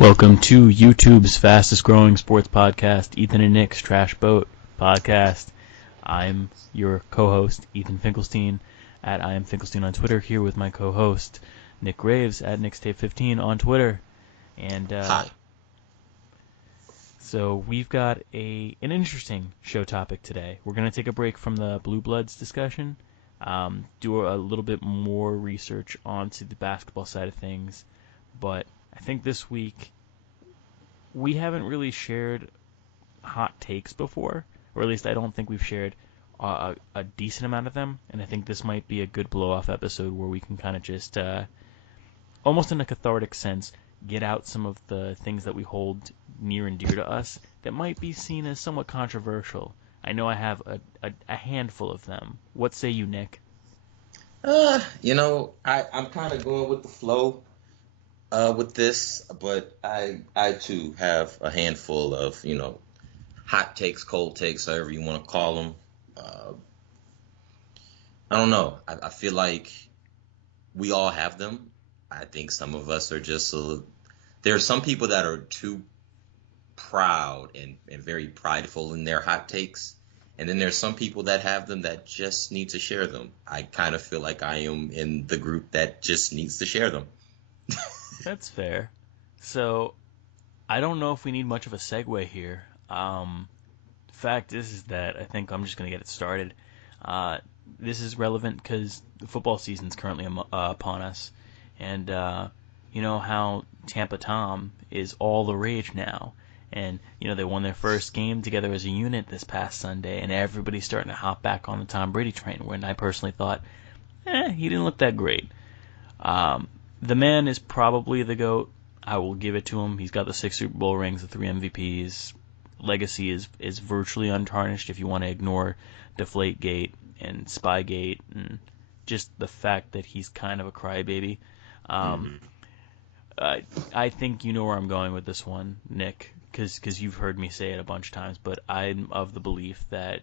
Welcome to YouTube's fastest growing sports podcast, Ethan and Nick's Trash Boat Podcast. I'm your co-host, Ethan Finkelstein, at I am Finkelstein on Twitter, here with my co-host, Nick Graves, at NickStape15 on Twitter. And Hi. So we've got an interesting show topic today. We're going to take a break from the Blue Bloods discussion, do a little bit more research onto the basketball side of things, but I think this week we haven't really shared hot takes before, or at least I don't think we've shared a decent amount of them, and I think this might be a good blow-off episode where we can kind of just, almost in a cathartic sense, get out some of the things that we hold near and dear to us that might be seen as somewhat controversial. I know I have a handful of them. What say you, Nick? I'm kind of going with the flow with this, but I too have a handful of, hot takes, cold takes, however you want to call them. I don't know. I feel like we all have them. I think some of us are just there are some people that are too proud and very prideful in their hot takes. And then there's some people that have them that just need to share them. I kind of feel like I am in the group that just needs to share them. That's fair. So, I don't know if we need much of a segue here. Fact is that I think I'm just going to get it started. This is relevant because the football season's currently upon us. And you know how Tampa Tom is all the rage now. And, they won their first game together as a unit this past Sunday, and everybody's starting to hop back on the Tom Brady train, when I personally thought, he didn't look that great. The man is probably the GOAT. I will give it to him. He's got the 6 Super Bowl rings, the 3 MVPs. Legacy is virtually untarnished if you want to ignore Deflategate and Spygate and just the fact that he's kind of a crybaby. I think you know where I'm going with this one, Nick, because you've heard me say it a bunch of times, but I'm of the belief that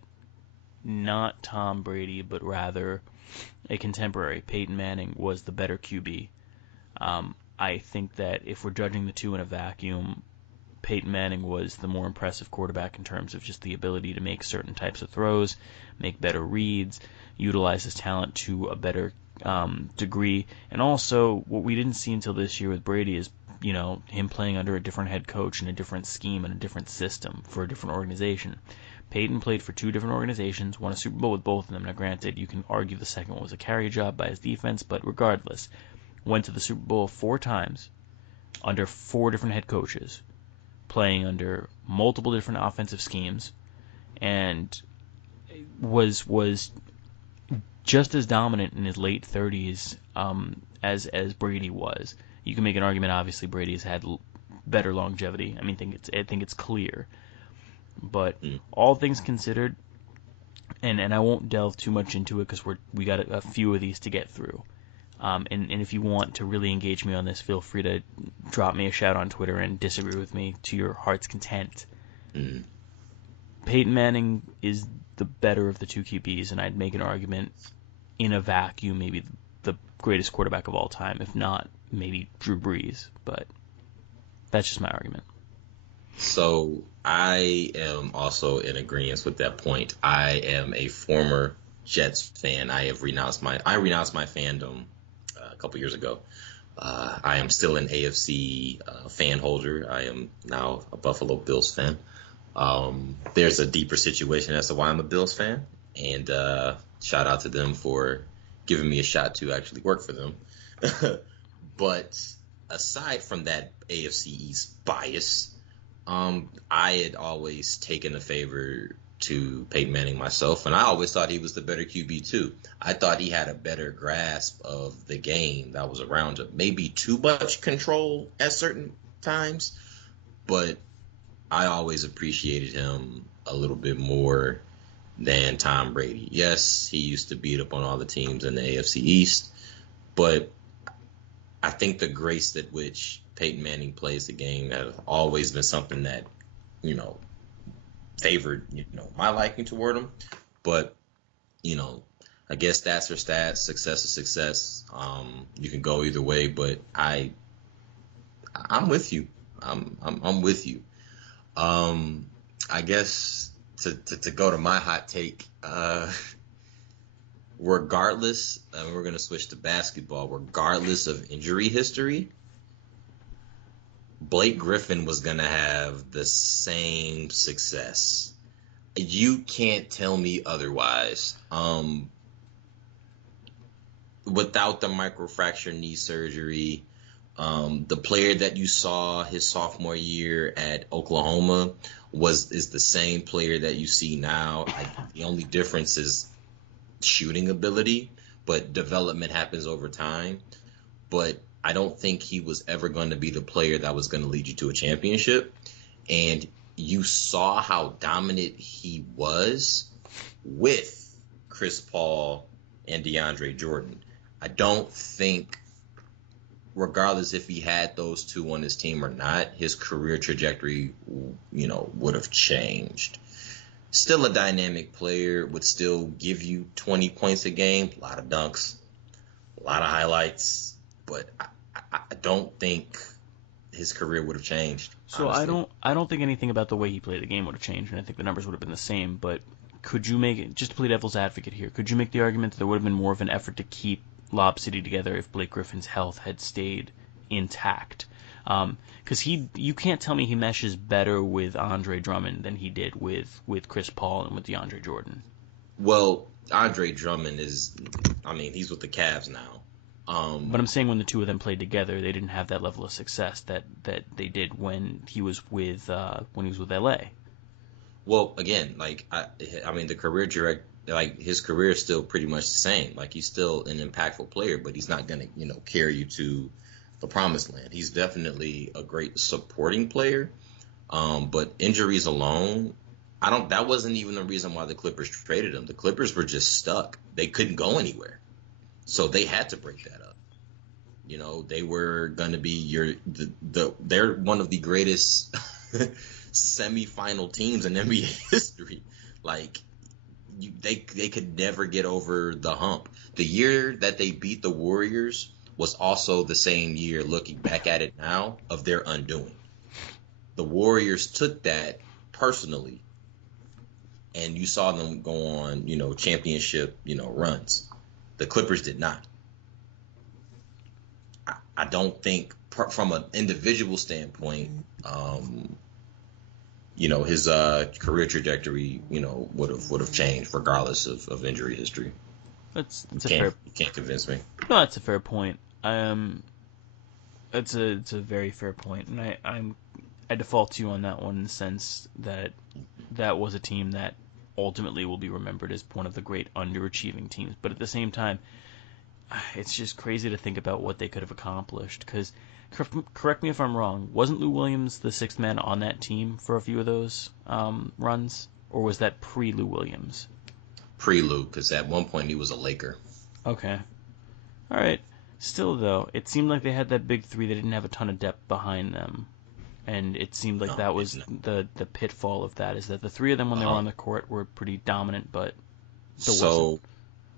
not Tom Brady, but rather a contemporary, Peyton Manning, was the better QB. I think that if we're judging the two in a vacuum, Peyton Manning was the more impressive quarterback in terms of just the ability to make certain types of throws, make better reads, utilize his talent to a better degree. And also, what we didn't see until this year with Brady is, him playing under a different head coach and a different scheme and a different system for a different organization. Peyton played for 2 different organizations, won a Super Bowl with both of them. Now, granted, you can argue the second one was a carry job by his defense, but regardless, went to the Super Bowl 4 times under 4 different head coaches, playing under multiple different offensive schemes, and was just as dominant in his late 30s as Brady was. You can make an argument, obviously, Brady's had better longevity. I think it's clear. But all things considered, and I won't delve too much into it because we got a few of these to get through. And if you want to really engage me on this, feel free to drop me a shout on Twitter and disagree with me to your heart's content. Peyton Manning is the better of the 2 QBs, and I'd make an argument in a vacuum, maybe the greatest quarterback of all time, if not maybe Drew Brees. But that's just my argument. So I am also in agreement with that point. I am a former Jets fan. I renounced my fandom a couple years ago. I am still an AFC fan holder. I am now a Buffalo Bills fan. There's a deeper situation as to why I'm a Bills fan, and shout out to them for giving me a shot to actually work for them. But aside from that AFC East bias, I had always taken a favor to Peyton Manning myself, and I always thought he was the better QB too. I thought he had a better grasp of the game that was around him. Maybe too much control at certain times, but I always appreciated him a little bit more than Tom Brady. Yes, he used to beat up on all the teams in the AFC East, but I think the grace at which Peyton Manning plays the game has always been something that, favored, my liking toward him. But, I guess stats are stats, success is success. You can go either way, but I'm with you. I'm with you. Um, I guess to go to my hot take, regardless, we're gonna switch to basketball. Regardless of injury history, Blake Griffin was gonna have the same success. You can't tell me otherwise. Without the microfracture knee surgery, the player that you saw his sophomore year at Oklahoma is the same player that you see now. The only difference is shooting ability, but development happens over time. But I don't think he was ever going to be the player that was going to lead you to a championship. And you saw how dominant he was with Chris Paul and DeAndre Jordan. I don't think, regardless if he had those two on his team or not, his career trajectory, would have changed. Still a dynamic player, would still give you 20 points a game, a lot of dunks, a lot of highlights, but I don't think his career would have changed. So Honestly. I don't think anything about the way he played the game would have changed, and I think the numbers would have been the same. But could you make it, just to play devil's advocate here? Could you make the argument that there would have been more of an effort to keep Lob City together if Blake Griffin's health had stayed intact? Because you can't tell me he meshes better with Andre Drummond than he did with Chris Paul and with DeAndre Jordan. Well, Andre Drummond he's with the Cavs now. But I'm saying when the two of them played together, they didn't have that level of success that they did when he was with LA. Well, again, the career direct, like his career is still pretty much the same. Like he's still an impactful player, but he's not gonna, carry you to the promised land. He's definitely a great supporting player. But injuries alone, that wasn't even the reason why the Clippers traded him. The Clippers were just stuck. They couldn't go anywhere. So they had to break that up. They were going to be they're one of the greatest semifinal teams in NBA history. Like they could never get over the hump. The year that they beat the Warriors was also the same year, looking back at it now, of their undoing. The Warriors took that personally, and you saw them go on, championship, runs. The Clippers did not. I don't think, from an individual standpoint, his career trajectory, would have changed regardless of injury history. That's You a fair. can't convince me. No, that's a fair point. It's a very fair point, and I default to you on that one in the sense that that was a team that ultimately will be remembered as one of the great underachieving teams. But at the same time, it's just crazy to think about what they could have accomplished. Because, correct me if I'm wrong, wasn't Lou Williams the sixth man on that team for a few of those runs, or was that pre-Lou Williams? Pre-Lou, because at one point he was a Laker. Okay. All right. Still, though, it seemed like they had that big three. They didn't have a ton of depth behind them. And it seemed like that was the pitfall of that, is that the three of them, when they were on the court, were pretty dominant, but there wasn't.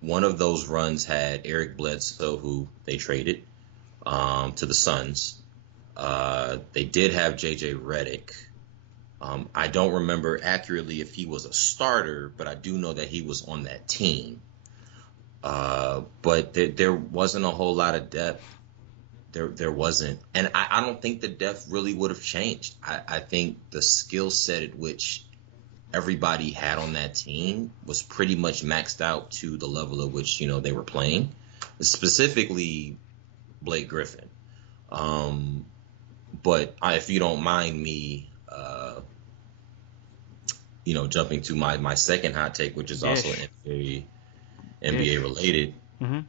One of those runs had Eric Bledsoe, who they traded to the Suns. They did have J.J. Redick. I don't remember accurately if he was a starter, but I do know that he was on that team. But there wasn't a whole lot of depth. There wasn't. And I don't think the depth really would have changed. I think the skill set at which everybody had on that team was pretty much maxed out to the level at which, they were playing. Specifically, Blake Griffin. But if you don't mind me, jumping to my second hot take, which is also NBA related. Mm-hmm.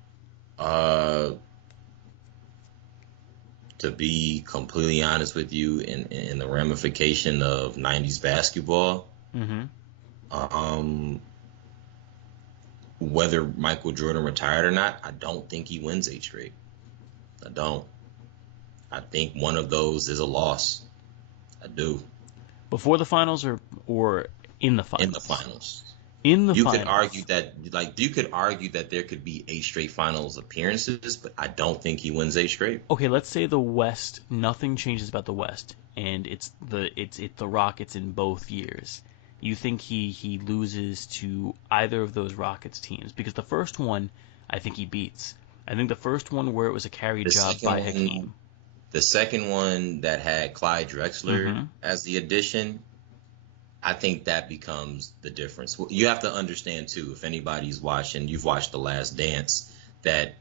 To be completely honest with you, in the ramification of 90s basketball, Mm-hmm. Whether Michael Jordan retired or not, I don't think he wins 8 straight. I don't. I think one of those is a loss. I do. Before the finals or in the finals? In the finals. In the You could argue finals. that, like, you could argue that there could be 8 straight finals appearances, but I don't think he wins 8 straight. Okay, let's say the West, nothing changes about the West, and it's the Rockets in both years. You think he loses to either of those Rockets teams? Because the first one, I think he beats. I think the first one where it was a carry The job second by one, Hakeem. the second one that had Clyde Drexler Mm-hmm. as the addition, I think that becomes the difference. You have to understand too, if anybody's watching, you've watched The Last Dance, that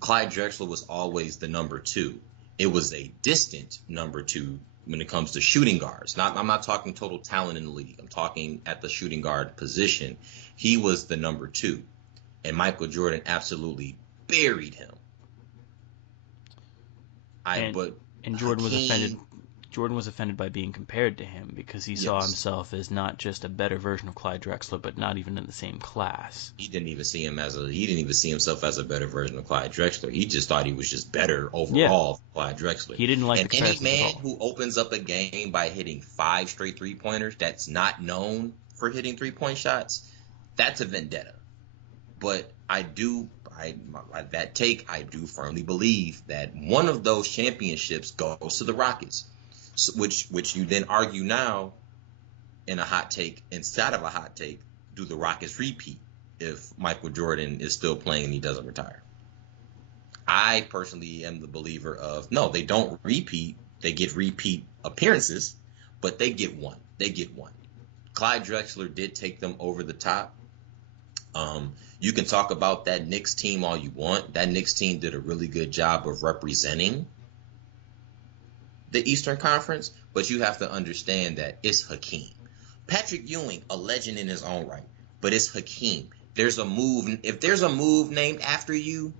Clyde Drexler was always the number two. It was a distant number two when it comes to shooting guards. I'm not talking total talent in the league. I'm talking at the shooting guard position. He was the number two, and Michael Jordan absolutely buried him. And But and Jordan was offended. Hakeem, Jordan was offended by being compared to him because he saw yes, himself as not just a better version of Clyde Drexler, but not even in the same class. he didn't even see himself as a better version of Clyde Drexler. He just thought he was just better Yeah, overall than Clyde Drexler. he didn't like the And any comparisons at man all. who opens up a game by hitting 5 straight 3-pointers that's not known for hitting 3-point shots, that's a vendetta. But I do firmly believe that one of those championships goes to the Rockets, which you then argue now in a hot take, inside of a hot take, do the Rockets repeat if Michael Jordan is still playing and he doesn't retire? I personally am the believer of no, they don't repeat. They get repeat appearances, but they get one. They get one. Clyde Drexler did take them over the top. You can talk about that Knicks team all you want. That Knicks team did a really good job of representing the Eastern Conference, but you have to understand that it's Hakeem. Patrick Ewing, a legend in his own right, but it's Hakeem. There's a move. If there's a move named after you,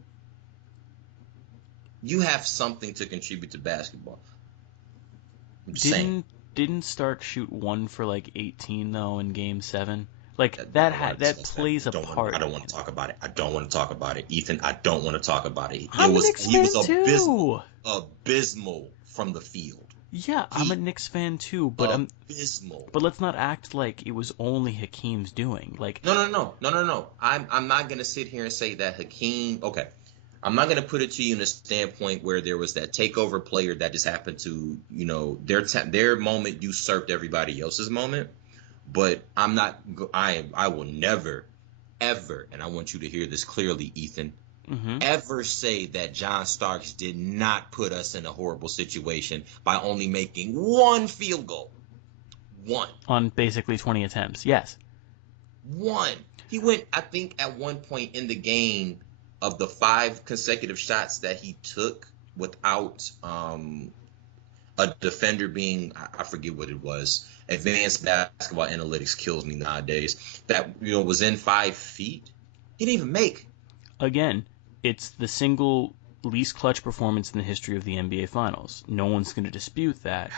you have something to contribute to basketball. I'm just saying. Didn't Stark shoot one for like 18 though in Game 7? Like I don't want to that discuss that. plays a I part don't in want to it. talk about it. I don't want to talk about it, Ethan. I don't want to talk about it. I'm a Knicks He was fan abysmal, too. abysmal from the field. Yeah, I'm a He Knicks fan too, abysmal. but let's not act like it was only Hakeem's doing. Like, No. I'm not gonna sit here and say that Hakeem. Okay, I'm not gonna put it to you in a standpoint where there was that takeover player that just happened to, their moment usurped everybody else's moment. But I'm not. I will never, ever, and I want you to hear this clearly, Ethan, hmm ever say that John Starks did not put us in a horrible situation by only making one field goal. One. on basically 20 attempts. Yes. One. He went, I think, at one point in the game, of the 5 consecutive shots that he took without a defender being, I forget what it was. Advanced basketball analytics kills me nowadays. That was in 5 feet. He didn't even make. Again, it's the single least clutch performance in the history of the NBA Finals. No one's going to dispute that.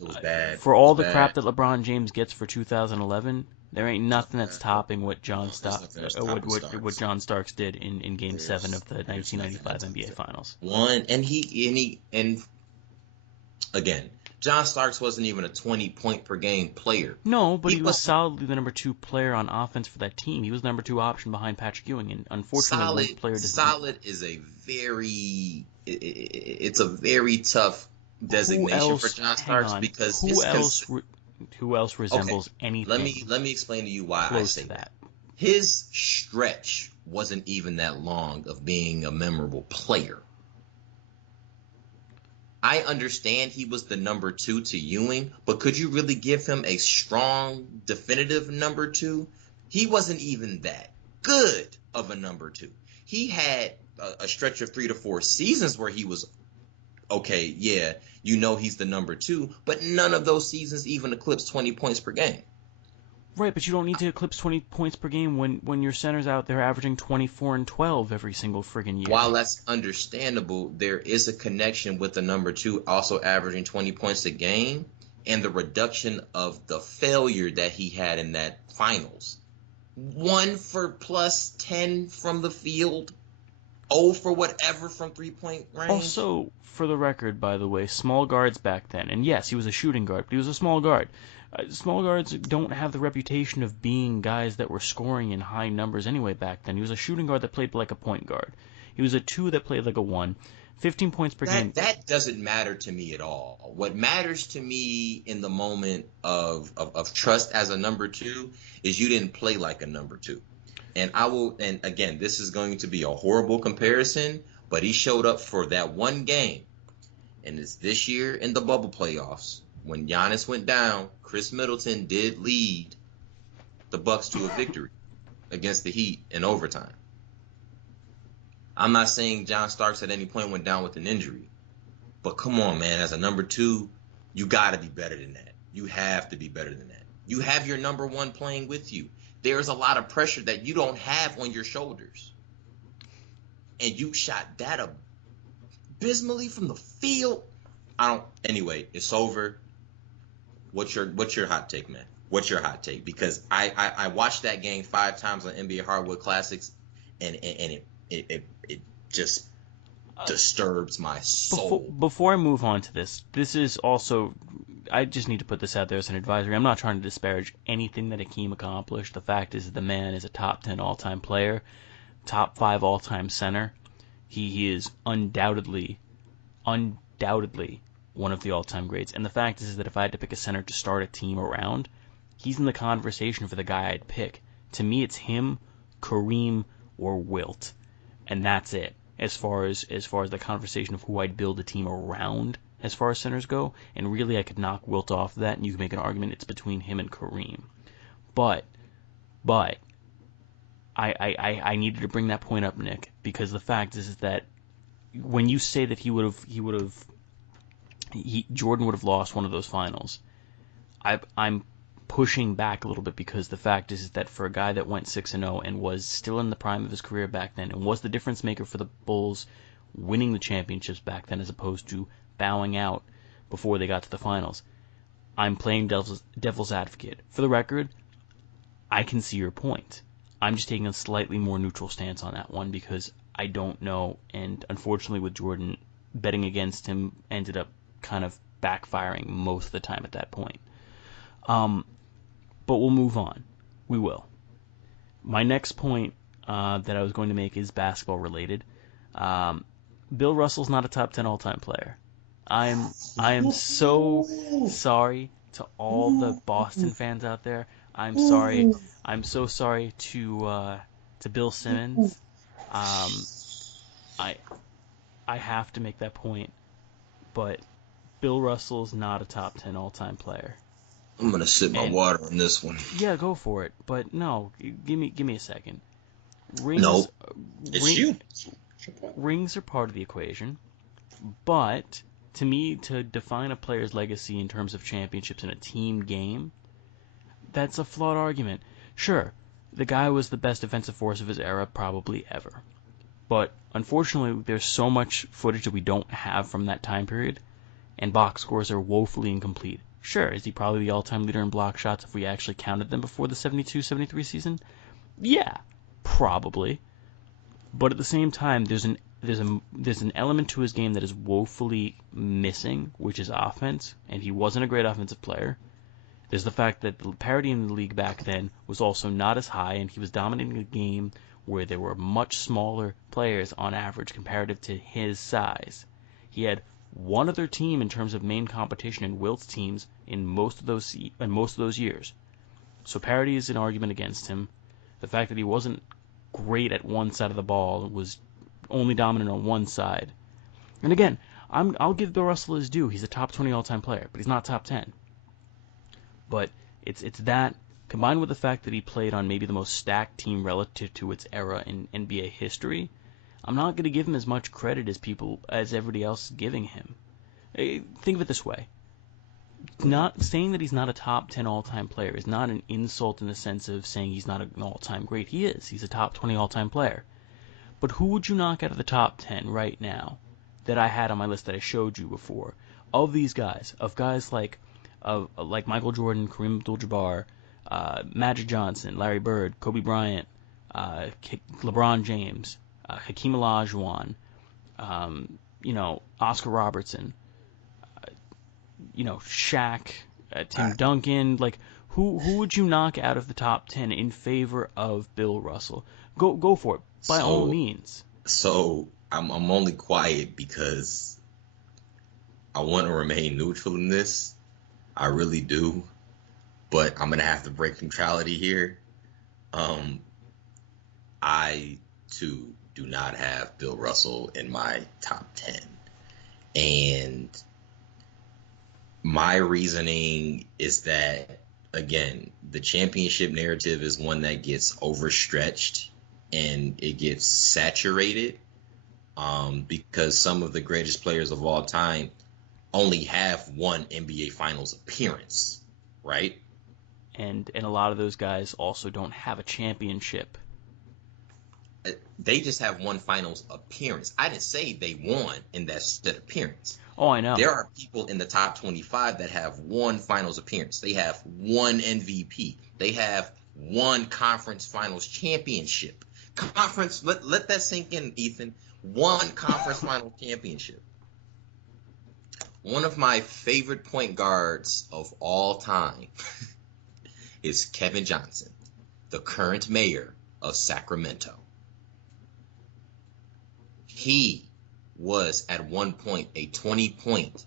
It was bad. For It was all the bad. crap that LeBron James gets for 2011, there ain't nothing that's Bad. topping what No, there's nothing that's topping what Starks. John Starks did in Game 7 There's of the there's nothing 1995 that NBA tops it. Finals. One, and again, John Starks wasn't even a 20-point per game player. No, but He he was wasn't solidly the number two player on offense for that team. He was the number two option behind Patrick Ewing, and unfortunately, one solid. player doesn't. Solid is a very it's a very tough Who designation for else? John Hang Starks on. because Who else okay. resembles Let anything me explain to you why I close say to that. that? His stretch wasn't even that long of being a memorable player. I understand he was the number two to Ewing, but could you really give him a strong, definitive number two? He wasn't even that good of a number two. He had a stretch of 3 to 4 seasons where he was okay. Yeah, he's the number two, but none of those seasons even eclipsed 20 points per game. Right, but you don't need to eclipse 20 points per game when your center's out there averaging 24 and 12 every single friggin' year. While that's understandable, there is a connection with the number two also averaging 20 points a game and the reduction of the failure that he had in that finals. 1 for plus 10 from the field. 0 for whatever from 3-point range. Also, for the record, by the way, small guards back then, and yes, he was a shooting guard, but he was a small guard. Small guards don't have the reputation of being guys that were scoring in high numbers anyway back then. He was a shooting guard that played like a point guard. He was a 2 that played like a 1. 15 points per game. That doesn't matter to me at all. What matters to me in the moment of trust as a number 2 is you didn't play like a number 2. And again, this is going to be a horrible comparison, but he showed up for that one game. And it's this year in the bubble playoffs. When Giannis went down, Chris Middleton did lead the Bucks to a victory against the Heat in overtime. I'm not saying John Starks at any point went down with an injury. But come on, man, as a number 2, you got to be better than that. You have to be better than that. You have your number 1 playing with you. There's a lot of pressure that you don't have on your shoulders. And you shot that abysmally from the field. Anyway, it's over. What's your hot take, man? What's your hot take? Because I watched that game 5 times on NBA Hardwood Classics, and it just disturbs my soul. Before I move on to this is also, I just need to put this out there as an advisory. I'm not trying to disparage anything that Hakeem accomplished. The fact is that the man is a top 10 all-time player, top 5 all-time center. He is undoubtedly one of the all-time greats. And the fact is that if I had to pick a center to start a team around, he's in the conversation for the guy I'd pick. To me, it's him, Kareem, or Wilt, and that's it. As far as the conversation of who I'd build a team around, as far as centers go, and really I could knock Wilt off of that, and you can make an argument it's between him and Kareem. But I needed to bring that point up, Nick, because the fact is that when you say that Jordan would have lost one of those finals, I'm pushing back a little bit, because the fact is that for a guy that went 6-0 and was still in the prime of his career back then and was the difference maker for the Bulls winning the championships back then as opposed to bowing out before they got to the finals, I'm playing devil's advocate. For the record, I can see your point. I'm just taking a slightly more neutral stance on that one because I don't know, and unfortunately with Jordan, betting against him ended up kind of backfiring most of the time at that point. But we'll move on. We will. My next point that I was going to make is basketball related. Bill Russell's not a top 10 all-time player. I am so sorry to all the Boston fans out there. I'm sorry. I'm so sorry to Bill Simmons. I have to make that point, but Bill Russell's not a top 10 all-time player. I'm gonna sip my water on this one. Yeah, go for it. But no, give me a second. It's you. Rings are part of the equation, but to me, to define a player's legacy in terms of championships in a team game, that's a flawed argument. Sure, the guy was the best defensive force of his era probably ever. But unfortunately, there's so much footage that we don't have from that time period, and box scores are woefully incomplete. Sure, is he probably the all-time leader in block shots if we actually counted them before the 72-73 season? Yeah, probably. But at the same time, there's an element to his game that is woefully missing, which is offense, and he wasn't a great offensive player. There's the fact that the parity in the league back then was also not as high, and he was dominating a game where there were much smaller players on average comparative to his size. He had one other team in terms of main competition in Wilt's teams in most of those years. So parity is an argument against him. The fact that he wasn't great at one side of the ball, was only dominant on one side. And again, I'll give Bill Russell his due. He's a top 20 all-time player, but he's not top 10. But it's that combined with the fact that he played on maybe the most stacked team relative to its era in NBA history, I'm not going to give him as much credit as everybody else is giving him. Think of it this way. Not saying that he's not a top 10 all-time player is not an insult in the sense of saying he's not an all-time great. He is. He's a top 20 all-time player. But who would you knock out of the top 10 right now that I had on my list that I showed you before? Of these guys, of guys like Michael Jordan, Kareem Abdul-Jabbar, Magic Johnson, Larry Bird, Kobe Bryant, LeBron James, Hakeem Olajuwon, Oscar Robertson, Shaq, Tim Duncan. Like, who would you knock out of the top 10 in favor of Bill Russell? Go for it, by all So means. so I'm only quiet because I want to remain neutral in this. I really do, but I'm gonna have to break neutrality here. Um, I too do not have Bill Russell in my top 10, and my reasoning is that, again, the championship narrative is one that gets overstretched and it gets saturated, because some of the greatest players of all time only have one NBA Finals appearance, right? And a lot of those guys also don't have a championship. They just have one Finals appearance. I didn't say they won in that said appearance. Oh, I know. There are people in the top 25 that have one Finals appearance. They have one MVP. They have one Conference Finals championship. Let that sink in, Ethan. One Conference Finals championship. One of my favorite point guards of all time is Kevin Johnson, the current mayor of Sacramento. He was at one point a 20-point,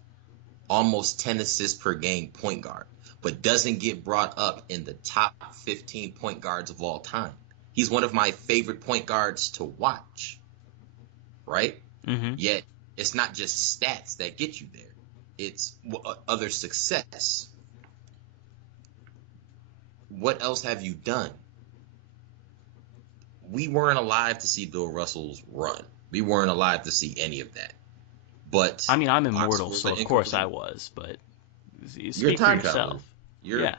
almost 10 assists per game point guard, but doesn't get brought up in the top 15 point guards of all time. He's one of my favorite point guards to watch, right? Mm-hmm. Yet it's not just stats that get you there. It's other success. What else have you done? We weren't alive to see Bill Russell's run. We weren't alive to see any of that. But I mean, I'm Oxford immortal, was so an of course I incomplete. was, but You're a speak for time traveler. yourself. You're Yeah,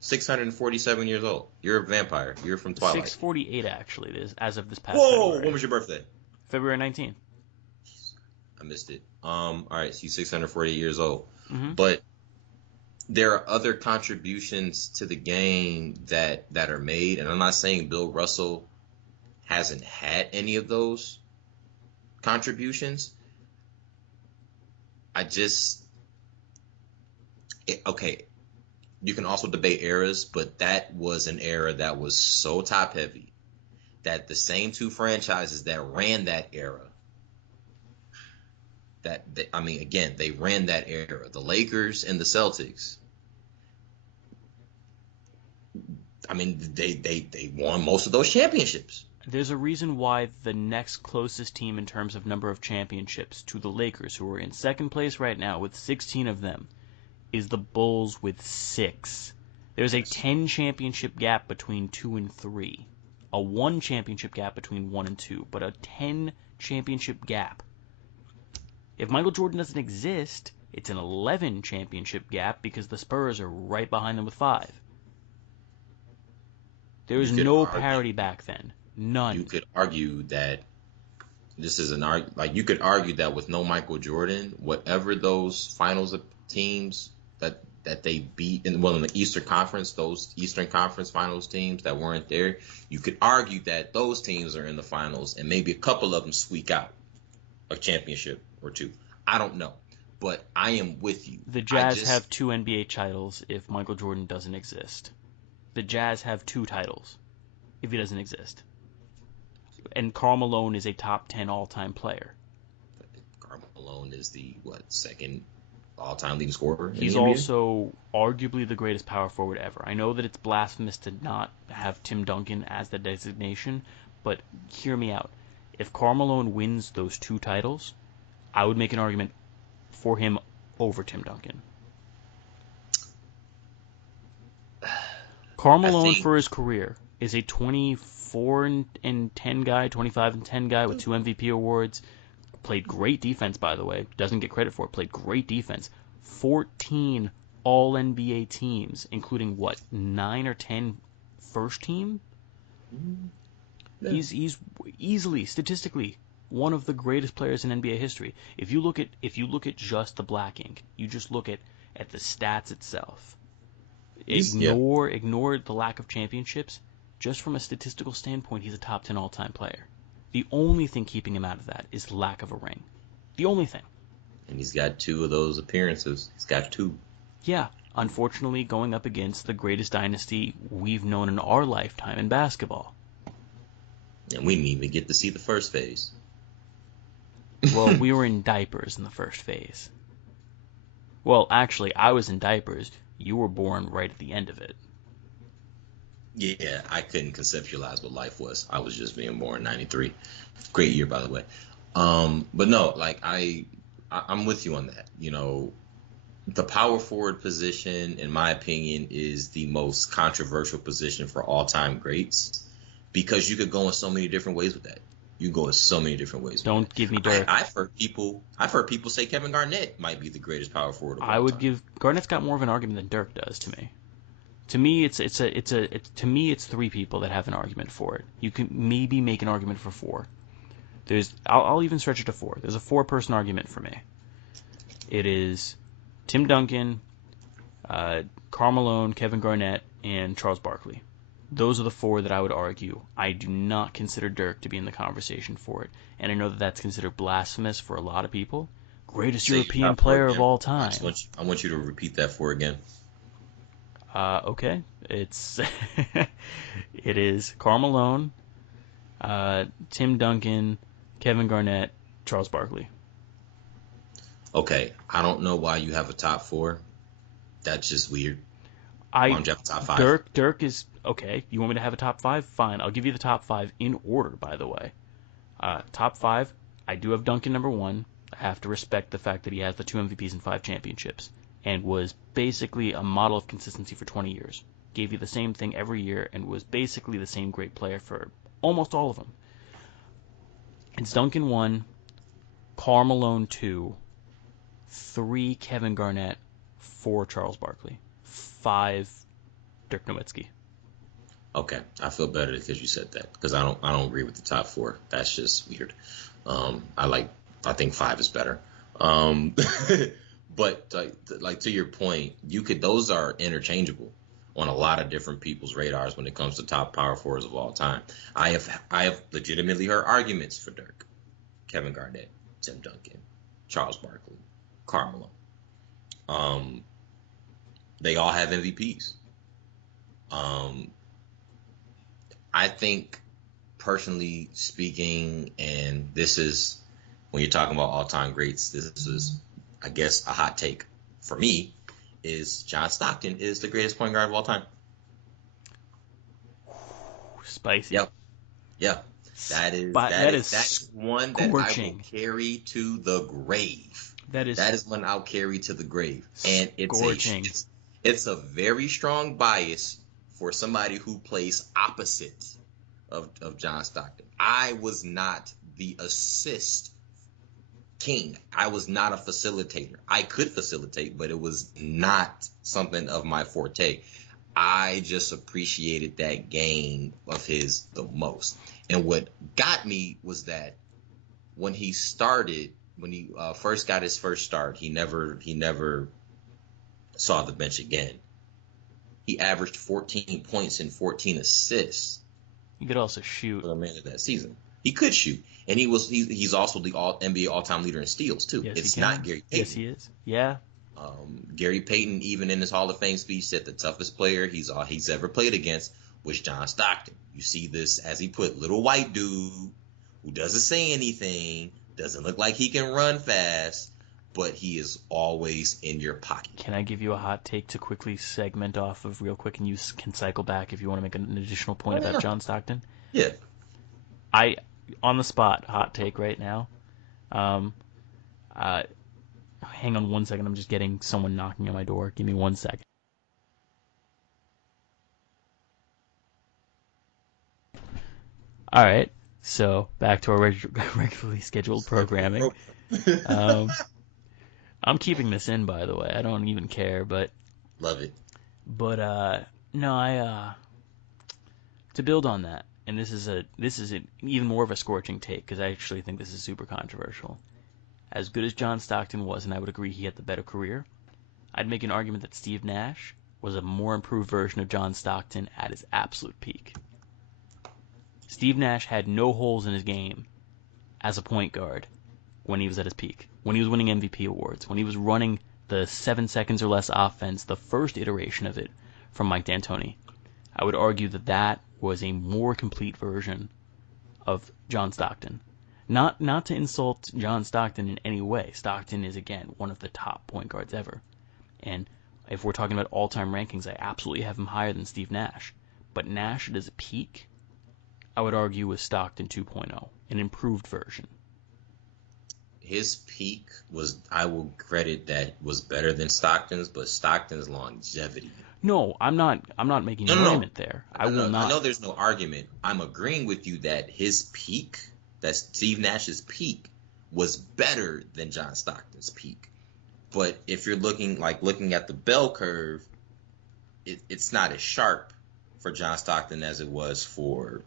647 years old. You're a vampire. You're from Twilight. 648 actually, it is, as of this past Whoa! February. When was your birthday? February 19th. I missed it. All right, so you're 648 years old. Mm-hmm. But there are other contributions to the game that are made, and I'm not saying Bill Russell hasn't had any of those contributions. Okay, you can also debate eras, but that was an era that was so top heavy that the same two franchises that ran that era, they ran that era, the Lakers and the Celtics. I mean, they won most of those championships. There's a reason why the next closest team in terms of number of championships to the Lakers, who are in second place right now with 16 of them, is the Bulls with 6. There's a 10 championship gap between 2 and 3. A 1 championship gap between 1 and 2, but a 10 championship gap. If Michael Jordan doesn't exist, it's an 11 championship gap because the Spurs are right behind them with 5. There was no parity back then. None. You could argue that this is you could argue that with no Michael Jordan, whatever those finals teams that they beat in the Eastern Conference, those Eastern Conference finals teams that weren't there, you could argue that those teams are in the finals and maybe a couple of them squeak out a championship or two. I don't know, but I am with you. The Jazz have 2 NBA titles if Michael Jordan doesn't exist. The Jazz have 2 titles if he doesn't exist. And Karl Malone is a top 10 all-time player. Karl Malone is the second all-time leading scorer. He's also arguably the greatest power forward ever. I know that it's blasphemous to not have Tim Duncan as the designation, but hear me out. If Karl Malone wins those 2 titles, I would make an argument for him over Tim Duncan. Karl Malone, for his career, is a 24 and 10 guy, 25 and 10 guy with 2 MVP awards. Played great defense, by the way. Doesn't get credit for it. Played great defense. 14 All-NBA teams, including, 9 or 10 first team? Yeah. He's easily, statistically, one of the greatest players in NBA history. If you look at just the black ink, you just look at the stats itself. Ignore the lack of championships. Just from a statistical standpoint, he's a top 10 all-time player. The only thing keeping him out of that is lack of a ring. The only thing. And he's got 2 of those appearances. He's got 2. Yeah, unfortunately going up against the greatest dynasty we've known in our lifetime in basketball. And we didn't even get to see the first phase. Well, we were in diapers in the first phase. Well, actually, I was in diapers. You were born right at the end of it. Yeah, I couldn't conceptualize what life was. I was just being born in '93. Great year, by the way. But no, like I'm with you on that. You know, the power forward position, in my opinion, is the most controversial position for all-time greats because you could go in so many different ways with that. You can go in so many different ways. Don't give me Dirk. I've heard people say Kevin Garnett might be the greatest power forward of all time. I would give Garnett's got more of an argument than Dirk does to me. To me, it's 3 people that have an argument for it. You can maybe make an argument for 4. I'll even stretch it to 4. There's a 4-person argument for me. It is Tim Duncan, Karl Malone, Kevin Garnett, and Charles Barkley. Those are the 4 that I would argue. I do not consider Dirk to be in the conversation for it. And I know that that's considered blasphemous for a lot of people. Greatest European player of all time. I want you to repeat that for again. Okay. It is Karl Malone, Tim Duncan, Kevin Garnett, Charles Barkley. Okay. I don't know why you have a top 4. That's just weird. Why don't you have a top 5? Dirk is okay. You want me to have a top 5? Fine. I'll give you the top 5 in order, by the way. Top 5, I do have Duncan number 1. I have to respect the fact that he has the 2 MVPs and 5 championships and was basically a model of consistency for 20 years. Gave you the same thing every year and was basically the same great player for almost all of them. It's Duncan 1, Karl Malone 2, 3 Kevin Garnett, 4 Charles Barkley, 5 Dirk Nowitzki. Okay, I feel better because you said that because I don't agree with the top 4. That's just weird. I think 5 is better. But like to your point, those are interchangeable on a lot of different people's radars when it comes to top power forwards of all time. I have legitimately heard arguments for Dirk, Kevin Garnett, Tim Duncan, Charles Barkley, Karl Malone. They all have MVPs. I think, personally speaking, and this is when you're talking about all-time greats, this is, I guess, a hot take for me, is John Stockton is the greatest point guard of all time. Spicy. Yep. Yeah. That is one that I will carry to the grave. That is one I'll carry to the grave. And it's a very strong bias for somebody who plays opposite of John Stockton. I was not the assist king. I was not a facilitator. I could facilitate, but it was not something of my forte. I just appreciated that game of his the most. And what got me was that when he first got his first start, he never saw the bench again. He averaged 14 points and 14 assists. He could also shoot. For the man of that season, he could shoot, and he's also the NBA all-time leader in steals too. Yes, it's not Gary Payton. Yes, he is. Yeah. Gary Payton, even in his Hall of Fame speech, said the toughest player he's ever played against was John Stockton. You see this, as he put, little white dude who doesn't say anything, doesn't look like he can run fast, but he is always in your pocket. Can I give you a hot take to quickly segment off of real quick, and you can cycle back if you want to make an additional point about John Stockton? Yeah. On the spot, hot take right now. Hang on 1 second. I'm just getting someone knocking on my door. Give me 1 second. All right. So back to our regularly scheduled programming. I'm keeping this in, by the way. I don't even care, but love it. But no, to build on that, and this is even more of a scorching take because I actually think this is super controversial. As good as John Stockton was, and I would agree he had the better career, I'd make an argument that Steve Nash was a more improved version of John Stockton at his absolute peak. Steve Nash had no holes in his game as a point guard when he was at his peak, when he was winning MVP awards, when he was running the 7 seconds or less offense, the first iteration of it from Mike D'Antoni. I would argue that that was a more complete version of John Stockton. Not to insult John Stockton in any way. Stockton is, again, one of the top point guards ever. And if we're talking about all-time rankings, I absolutely have him higher than Steve Nash. But Nash at his peak, I would argue, was Stockton 2.0, an improved version. His peak was, I will credit that, was better than Stockton's, but Stockton's longevity. No, I'm not making an argument there. I will not. I know there's no argument. I'm agreeing with you that his peak, that Steve Nash's peak, was better than John Stockton's peak. But if you're looking at the bell curve, it's not as sharp for John Stockton as it was for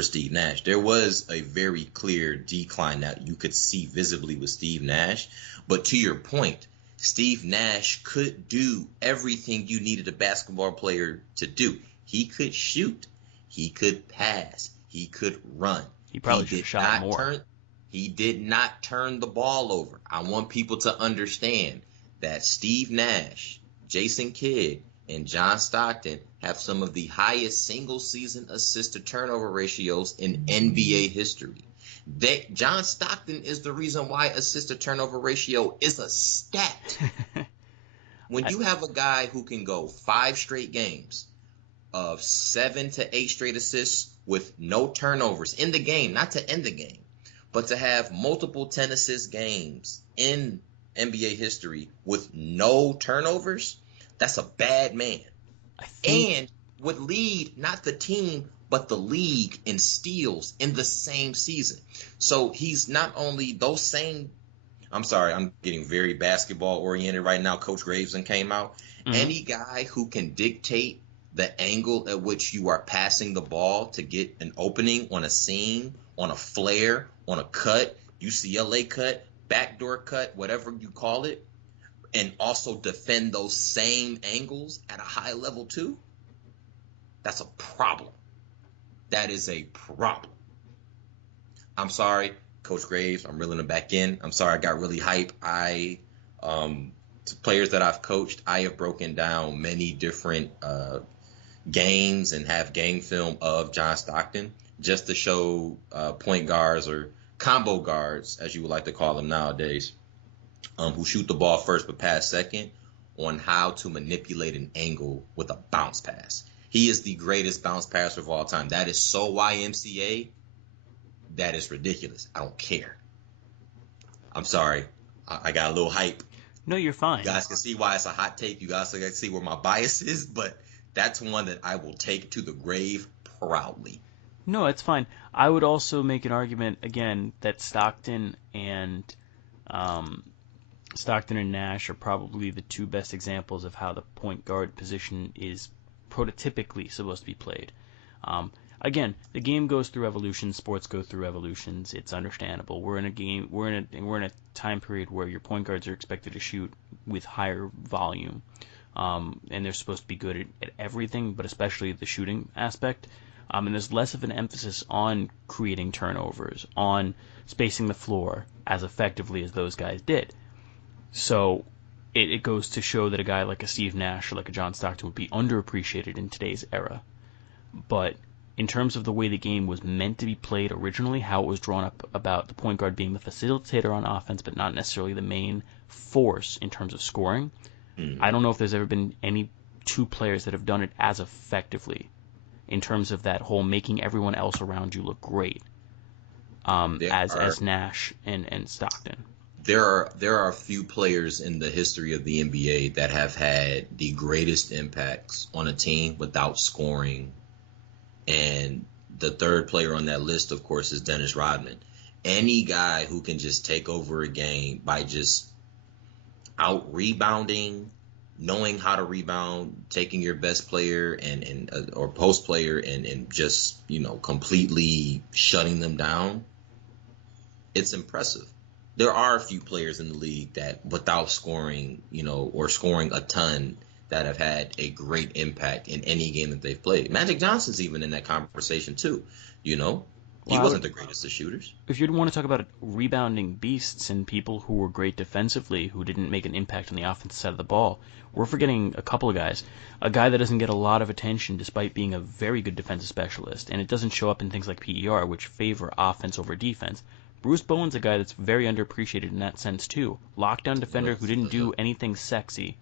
Steve Nash. There was a very clear decline that you could see visibly with Steve Nash. But to your point, Steve Nash could do everything you needed a basketball player to do. He could shoot. He could pass. He could run. He probably should have shot more. He did not turn the ball over. I want people to understand that Steve Nash, Jason Kidd, and John Stockton have some of the highest single-season assist-to-turnover ratios in NBA history. John Stockton is the reason why assist-to-turnover ratio is a stat. When you have a guy who can go 5 straight games of 7 to 8 straight assists with no turnovers in the game, not to end the game, but to have multiple 10 assist games in NBA history with no turnovers, that's a bad man. And would lead not the team, but the league in steals in the same season. So he's not only those same, I'm sorry, I'm getting very basketball oriented right now. Coach Graveson came out. Mm-hmm. Any guy who can dictate the angle at which you are passing the ball to get an opening on a seam, on a flare, on a cut, UCLA cut, backdoor cut, whatever you call it, and also defend those same angles at a high level too, that's a problem. That is a problem. I'm sorry, Coach Graves, I'm reeling it back in. I'm sorry I got really hype. Players that I've coached, I have broken down many different games and have game film of John Stockton just to show point guards or combo guards, as you would like to call them nowadays, who shoot the ball first but pass second, on how to manipulate an angle with a bounce pass. He is the greatest bounce passer of all time. That is so YMCA. That is ridiculous. I don't care. I'm sorry. I got a little hype. No, you're fine. You guys can see why it's a hot take. You guys can see where my bias is, but that's one that I will take to the grave proudly. No, it's fine. I would also make an argument, again, that Stockton and Nash are probably the two best examples of how the point guard position is prototypically supposed to be played. Again, the game goes through evolutions. Sports go through evolutions. It's understandable. We're in a time period where your point guards are expected to shoot with higher volume, and they're supposed to be good at everything, but especially the shooting aspect. And there's less of an emphasis on creating turnovers, on spacing the floor as effectively as those guys did. So it goes to show that a guy like a Steve Nash or like a John Stockton would be underappreciated in today's era. But in terms of the way the game was meant to be played originally, how it was drawn up about the point guard being the facilitator on offense but not necessarily the main force in terms of scoring, I don't know if there's ever been any two players that have done it as effectively in terms of that whole making everyone else around you look great as Nash and Stockton. There are a few players in the history of the NBA that have had the greatest impacts on a team without scoring. And the third player on that list, of course, is Dennis Rodman. Any guy who can just take over a game by just out rebounding, knowing how to rebound, taking your best player or post player and just, completely shutting them down, it's impressive. There are a few players in the league that without scoring, or scoring a ton, that have had a great impact in any game that they've played. Magic Johnson's even in that conversation too. You know, he Well, I would, wasn't the greatest of shooters. if you'd want to talk about rebounding beasts and people who were great defensively who didn't make an impact on the offensive side of the ball, we're forgetting a couple of guys. A guy that doesn't get a lot of attention despite being a very good defensive specialist, and it doesn't show up in things like PER, which favor offense over defense. Bruce Bowen's a guy that's very underappreciated in that sense too. Lockdown defender who didn't do anything sexy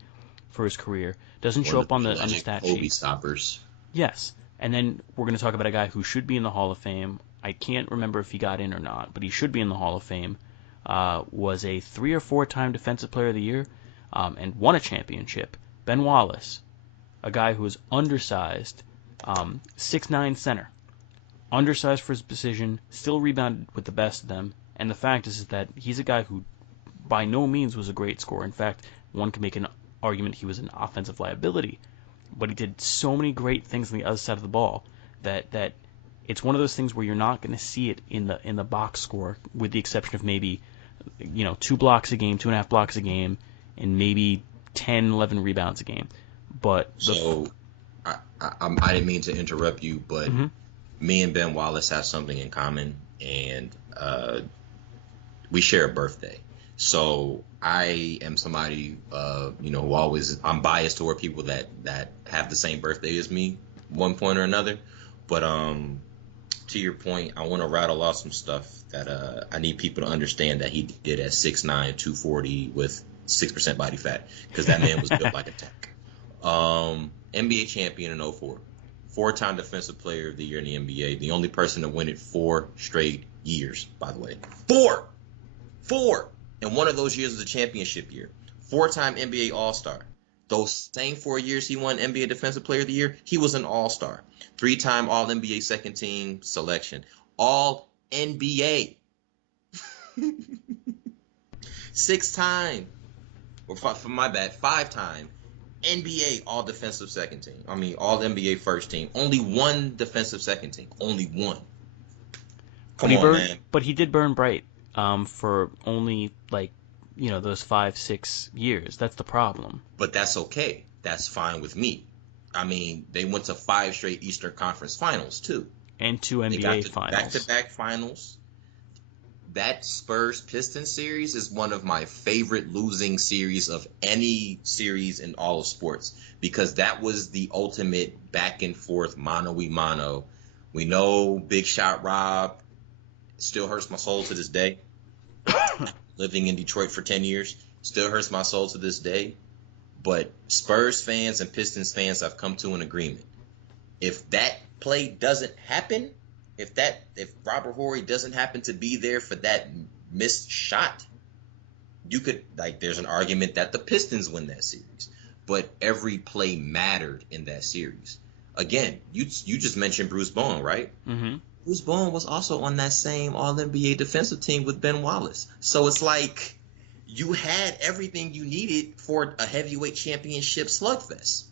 for his career. Doesn't One show of up on the the legend stat Kobe sheet. stoppers. Yes. And then we're going to talk about a guy who should be in the Hall of Fame. I can't remember if he got in or not, but he should be in the Hall of Fame. Was a 3 or 4-time Defensive Player of the Year and won a championship. Ben Wallace, a guy who was undersized, 6'9" center. Undersized for his position, still rebounded with the best of them. And the fact is that he's a guy who by no means was a great scorer. In fact, one could make an argument he was an offensive liability. But he did so many great things on the other side of the ball that it's one of those things where you're not going to see it in the box score, with the exception of maybe 2 blocks a game, 2.5 blocks a game, and maybe 10, 11 rebounds a game. But I didn't mean to interrupt you, but mm-hmm. me and Ben Wallace have something in common, and we share a birthday. So I am somebody, who always, I'm biased toward people that have the same birthday as me, one point or another. But to your point, I want to rattle off some stuff that I need people to understand that he did at 6'9", 240 with 6% body fat, because that man was built like a tank. NBA champion in 04. 4-time Defensive Player of the Year in the NBA. The only person to win it 4 straight years, by the way. 4! And one of those years was a championship year. 4-time NBA All-Star. Those same 4 years he won NBA Defensive Player of the Year, he was an All-Star. 3-time All-NBA second team selection. All-NBA. 6-time, or for my bad, 5-time NBA All-Defensive second team. I mean, All-NBA first team. Only one defensive second team. Only one. Come on, man. But he did burn bright for only, those 5-6 years. That's the problem. But that's okay. That's fine with me. I mean, they went to 5 straight Eastern Conference Finals, too. And 2 NBA Finals. Back-to-back finals. That Spurs-Pistons series is one of my favorite losing series of any series in all of sports, because that was the ultimate back-and-forth mano-y-mano. We know Big Shot Rob still hurts my soul to this day. Living in Detroit for 10 years, still hurts my soul to this day. But Spurs fans and Pistons fans have come to an agreement. If that play doesn't happen, if Robert Horry doesn't happen to be there for that missed shot, you could, there's an argument that the Pistons win that series. But every play mattered in that series. Again, you just mentioned Bruce Bowen, right? Mm-hmm. Bruce Bowen was also on that same All-NBA defensive team with Ben Wallace. So it's like you had everything you needed for a heavyweight championship slugfest.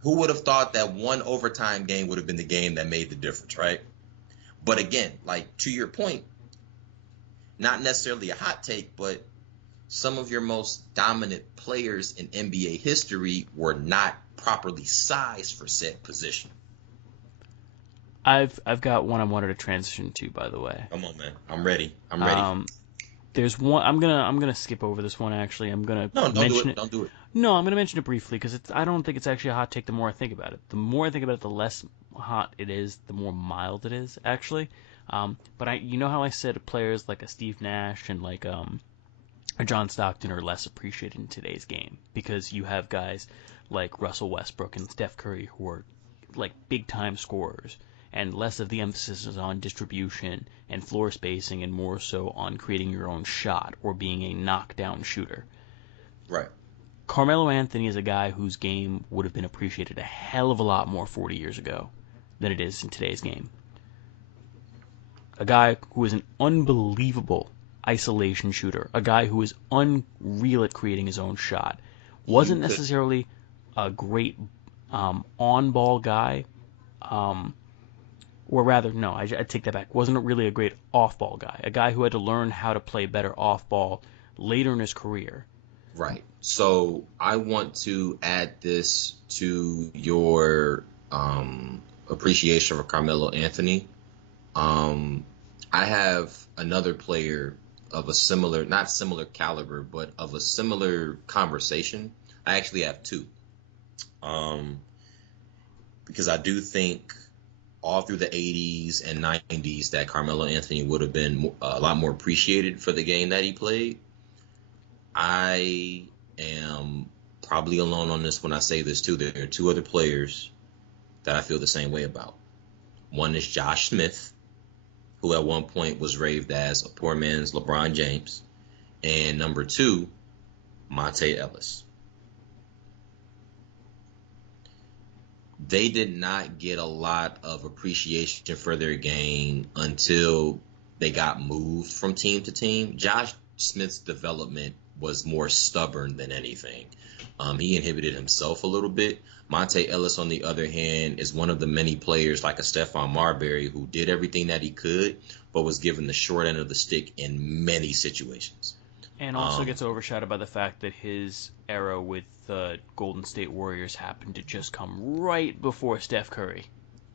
Who would have thought that one overtime game would have been the game that made the difference, right? But again, to your point, not necessarily a hot take, but some of your most dominant players in NBA history were not properly sized for said position. I've got one I wanted to transition to, by the way. Come on, man. I'm ready. There's one. I'm gonna skip over this one. Actually, I'm gonna mention it. Don't do it. No, I'm gonna mention it briefly because I don't think it's actually a hot take. The more I think about it, the less hot it is, the more mild it is, actually. But you know how I said players like a Steve Nash and a John Stockton are less appreciated in today's game because you have guys like Russell Westbrook and Steph Curry who are big time scorers. And less of the emphasis is on distribution and floor spacing and more so on creating your own shot or being a knockdown shooter. Right. Carmelo Anthony is a guy whose game would have been appreciated a hell of a lot more 40 years ago than it is in today's game. A guy who is an unbelievable isolation shooter. A guy who is unreal at creating his own shot. Wasn't necessarily a great on-ball guy. Or rather, no, I take that back. Wasn't really a great off-ball guy. A guy who had to learn how to play better off-ball later in his career. Right. So I want to add this to your appreciation for Carmelo Anthony. Um, I have another player of a similar, not similar caliber, but of a similar conversation. I actually have two. Um, because I do think all through the 80s and 90s that Carmelo Anthony would have been a lot more appreciated for the game that he played. I am probably alone on this when I say this too. There are two other players that I feel the same way about. One is Josh Smith, who at one point was raved as a poor man's LeBron James. And number two, Monte Ellis. They did not get a lot of appreciation for their game until they got moved from team to team. Josh Smith's development was more stubborn than anything. He inhibited himself a little bit. Monte Ellis, on the other hand, is one of the many players like a Stephon Marbury who did everything that he could, but was given the short end of the stick in many situations. And also gets overshadowed by the fact that his era with the Golden State Warriors happened to just come right before Steph Curry.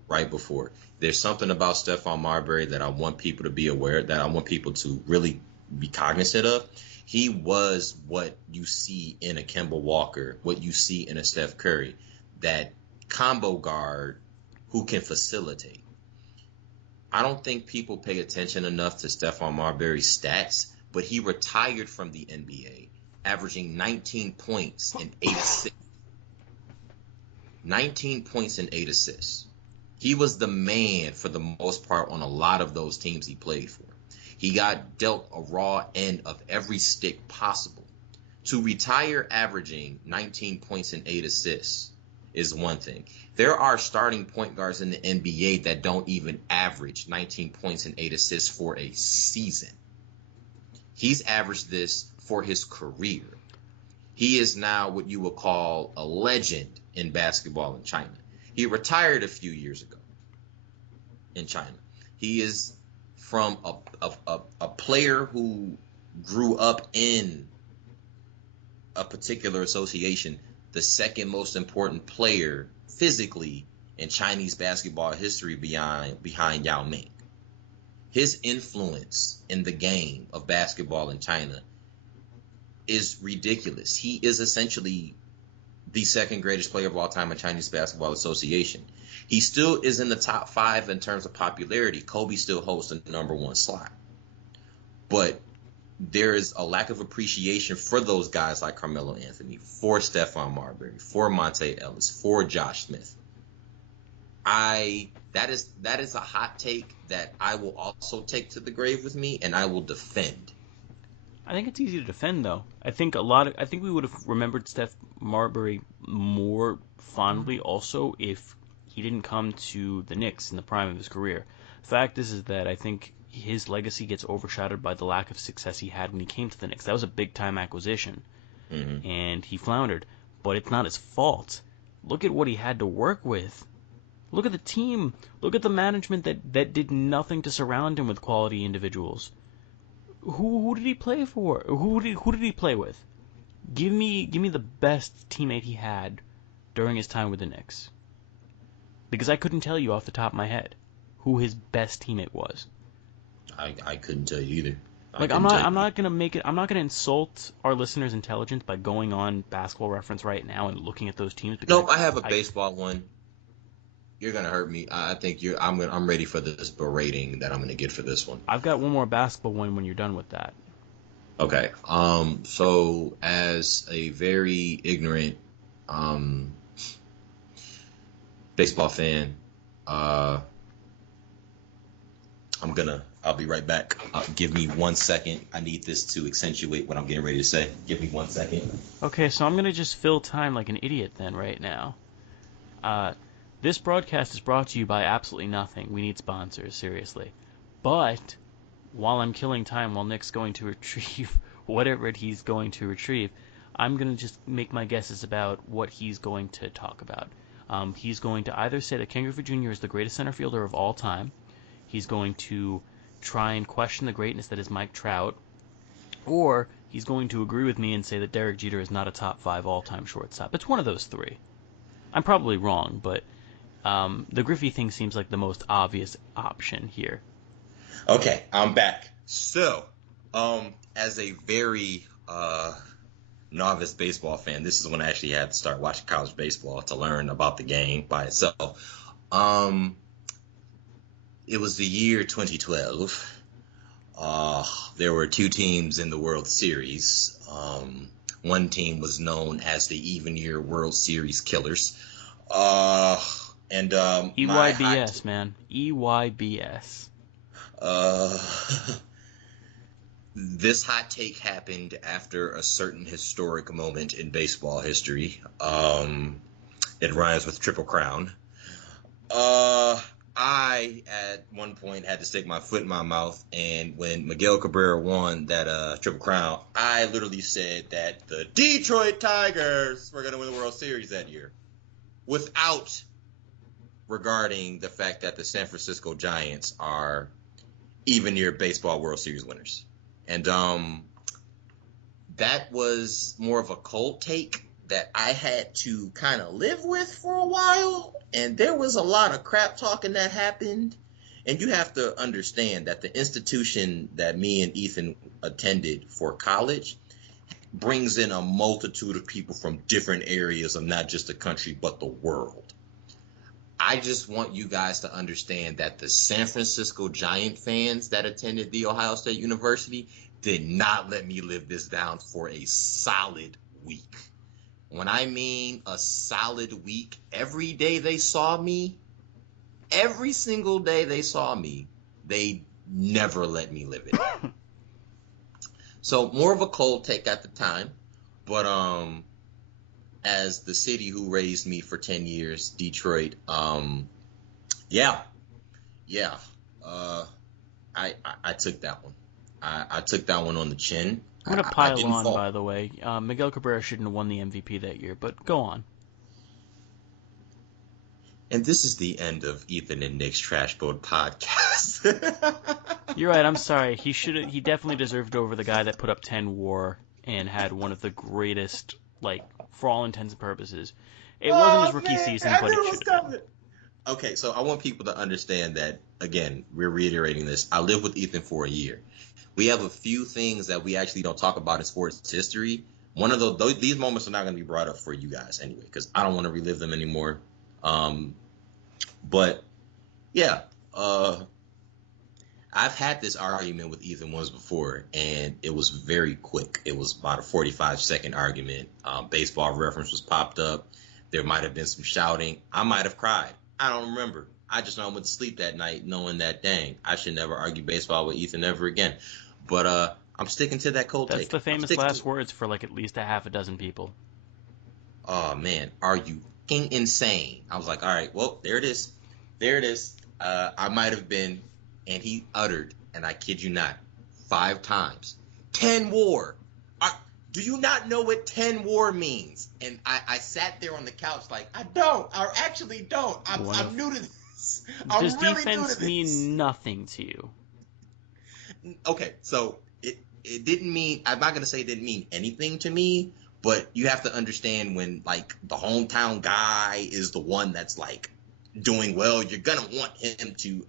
Right before. There's something about Stephon Marbury that I want people to be aware, that I want people to really be cognizant of. He was what you see in a Kemba Walker, what you see in a Steph Curry, that combo guard who can facilitate. I don't think people pay attention enough to Stephon Marbury's stats, but he retired from the NBA, averaging 19 points and 8 assists. 19 points and 8 assists. He was the man for the most part on a lot of those teams he played for. He got dealt a raw end of every stick possible. To retire averaging 19 points and 8 assists is one thing. There are starting point guards in the NBA that don't even average 19 points and 8 assists for a season. He's averaged this for his career. He is now what you would call a legend in basketball in China. He retired a few years ago in China. He is from a player who grew up in a particular association, the second most important player physically in Chinese basketball history behind Yao Ming. His influence in the game of basketball in China is ridiculous. He is essentially the second greatest player of all time in Chinese Basketball Association. He still is in the top 5 in terms of popularity. Kobe still holds the number 1 slot. But there is a lack of appreciation for those guys like Carmelo Anthony, for Stephon Marbury, for Monte Ellis, for Josh Smith. That is a hot take that I will also take to the grave with me, and I will defend. I think it's easy to defend, though. I think we would have remembered Steph Marbury more fondly also if he didn't come to the Knicks in the prime of his career. The fact is that I think his legacy gets overshadowed by the lack of success he had when he came to the Knicks. That was a big-time acquisition, and he floundered. But it's not his fault. Look at what he had to work with. Look at the team. Look at the management that did nothing to surround him with quality individuals. Who did he play for? Who did he play with? Give me the best teammate he had during his time with the Knicks. Because I couldn't tell you off the top of my head who his best teammate was. I couldn't tell you either. I'm not gonna insult our listeners' intelligence by going on Basketball Reference right now and looking at those teams. Nope, I have a baseball one. You're gonna hurt me. I think I'm ready for this berating that I'm gonna get for this one. I've got one more basketball one when you're done with that. Okay. So as a very ignorant baseball fan, I'll be right back. Give me 1 second. I need this to accentuate what I'm getting ready to say. Give me 1 second. Okay, so I'm gonna just fill time like an idiot then right now. This broadcast is brought to you by absolutely nothing. We need sponsors, seriously. But while I'm killing time while Nick's going to retrieve whatever he's going to retrieve, I'm going to just make my guesses about what he's going to talk about. He's going to either say that Ken Griffey Jr. is the greatest center fielder of all time. He's going to try and question the greatness that is Mike Trout. Or he's going to agree with me and say that Derek Jeter is not a top 5 all-time shortstop. It's one of those three. I'm probably wrong, but the Griffey thing seems like the most obvious option here. Okay, I'm back. So, as a very novice baseball fan, this is when I actually had to start watching college baseball to learn about the game by itself. It was the year 2012. There were two teams in the World Series. One team was known as the Even Year World Series Killers. EYBS, man. EYBS. This hot take happened after a certain historic moment in baseball history. It rhymes with Triple Crown. I, at one point, had to stick my foot in my mouth, and when Miguel Cabrera won that Triple Crown, I literally said that the Detroit Tigers were going to win the World Series that year, without regarding the fact that the San Francisco Giants are even year baseball World Series winners. And that was more of a cold take that I had to kind of live with for a while. And there was a lot of crap talking that happened. And you have to understand that the institution that me and Ethan attended for college brings in a multitude of people from different areas of not just the country, but the world. I just want you guys to understand that the San Francisco Giant fans that attended The Ohio State University did not let me live this down for a solid week. When I mean a solid week, every day they saw me, every single day they saw me, they never let me live it. So more of a cold take at the time, but as the city who raised me for 10 years, Detroit, I took that one. I took that one on the chin. I'm going to pile on, by the way. Miguel Cabrera shouldn't have won the MVP that year, but go on. And this is the end of Ethan and Nick's Trash Boat podcast. You're right, I'm sorry. He definitely deserved over the guy that put up 10 WAR and had one of the greatest, for all intents and purposes. It wasn't his rookie season, but it should have been. Okay, so I want people to understand that, again, we're reiterating this. I lived with Ethan for a year. We have a few things that we actually don't talk about in sports history. One of these moments are not going to be brought up for you guys anyway, because I don't want to relive them anymore. But yeah, I've had this argument with Ethan once before, and it was very quick. It was about a 45-second argument. Baseball Reference was popped up. There might have been some shouting. I might have cried. I don't remember. I just know I went to sleep that night knowing that, dang, I should never argue baseball with Ethan ever again. But I'm sticking to that cold take. That's the famous last words for at least a half a dozen people. Oh, man, are you fucking insane? I was like, all right, well, there it is. There it is. I might have been, and he uttered, and I kid you not, 5 times, 10 WAR. Do you not know what 10 WAR means? And I sat there on the couch like, I actually don't. I'm new to this. Does defense mean nothing to you? Okay, so it didn't mean, I'm not going to say it didn't mean anything to me, but you have to understand when, the hometown guy is the one that's, doing well, you're going to want him to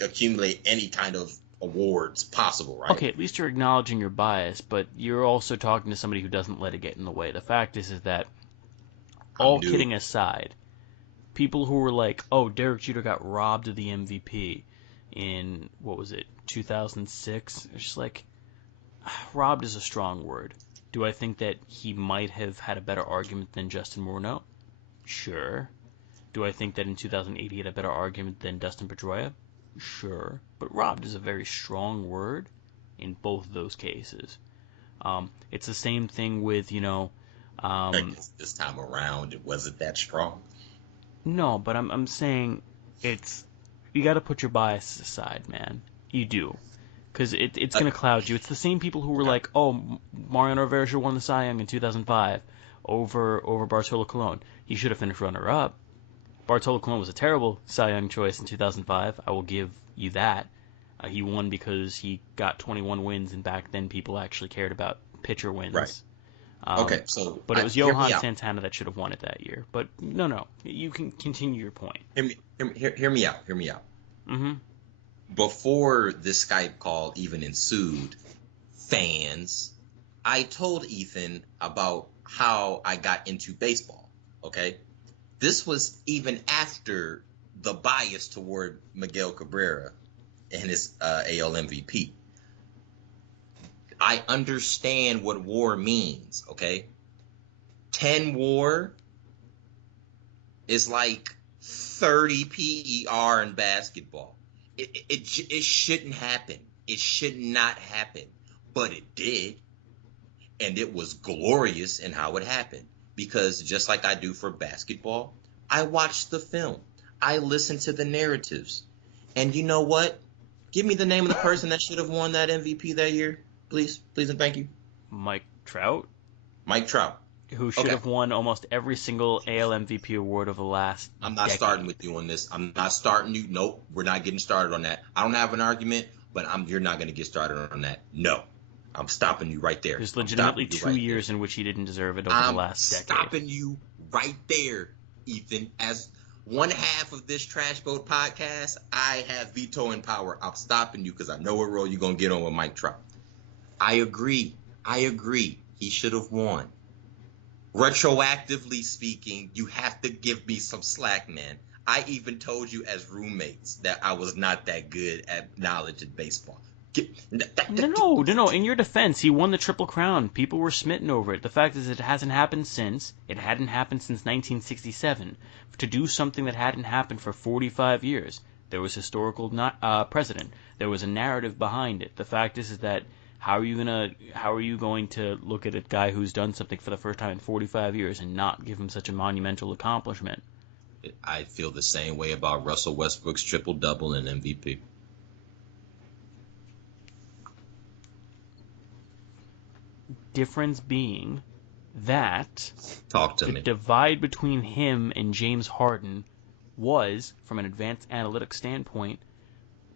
accumulate any kind of awards possible, right? Okay, at least you're acknowledging your bias, but you're also talking to somebody who doesn't let it get in the way. The fact is that, all kidding aside, people who were like, oh, Derek Jeter got robbed of the MVP in, 2006? It's just robbed is a strong word. Do I think that he might have had a better argument than Justin Morneau? Sure. Do I think that in 2008 he had a better argument than Dustin Pedroia? Sure. But robbed is a very strong word in both of those cases. It's the same thing with, I guess this time around, it wasn't that strong. No, but I'm saying you got to put your biases aside, man. You do. Because it's going to cloud you. It's the same people who were like, oh, Mariano Rivera should have won the Cy Young in 2005 over Bartolo Colon. He should have finished runner-up. Bartolo Colon was a terrible Cy Young choice in 2005. I will give you that. He won because he got 21 wins, and back then people actually cared about pitcher Right. wins. Okay, so But it was hear me Johan out. Santana that should have won it that year. But no, you can continue your point. Hear me out. Hear me out. Mm-hmm. Before this Skype call even ensued, fans, I told Ethan about how I got into baseball. Okay, this was even after the bias toward Miguel Cabrera and his AL MVP. I understand what WAR means. Okay, 10 WAR is like 30 PER in basketball. It shouldn't happen. It should not happen, but it did, and it was glorious in how it happened. Because just like I do for basketball, I watched the film, I listened to the narratives, and you know what? Give me the name of the person that should have won that MVP that year, please, please, and thank you. Mike Trout, Mike Trout. who should Okay, have won almost every single AL MVP award of the last I'm not decade. starting with you on this. I'm not starting you. Nope, we're not getting started on that. I don't have an argument, but you're not going to get started on that. No, I'm stopping you right there. There's I'm stopping legitimately you 2 right years there. in which he didn't deserve it over the I'm last decade. stopping you right there, Ethan. As one half of this Trash Boat podcast, I have vetoing power. I'm stopping you because I know what role you're going to get on with Mike Trout. I agree. He should have won. Retroactively speaking, you have to give me some slack, man. I even told you as roommates that I was not that good at knowledge in baseball. No. In your defense, he won the Triple Crown. People were smitten over it. The fact is, it hasn't happened since. It hadn't happened since 1967. To do something that hadn't happened for 45 years, there was historical precedent. There was a narrative behind it. The fact is that how are you going to look at a guy who's done something for the first time in 45 years and not give him such a monumental accomplishment? I feel the same way about Russell Westbrook's triple-double and MVP. Difference being that Talk to the me. divide between him and James Harden was, from an advanced analytics standpoint,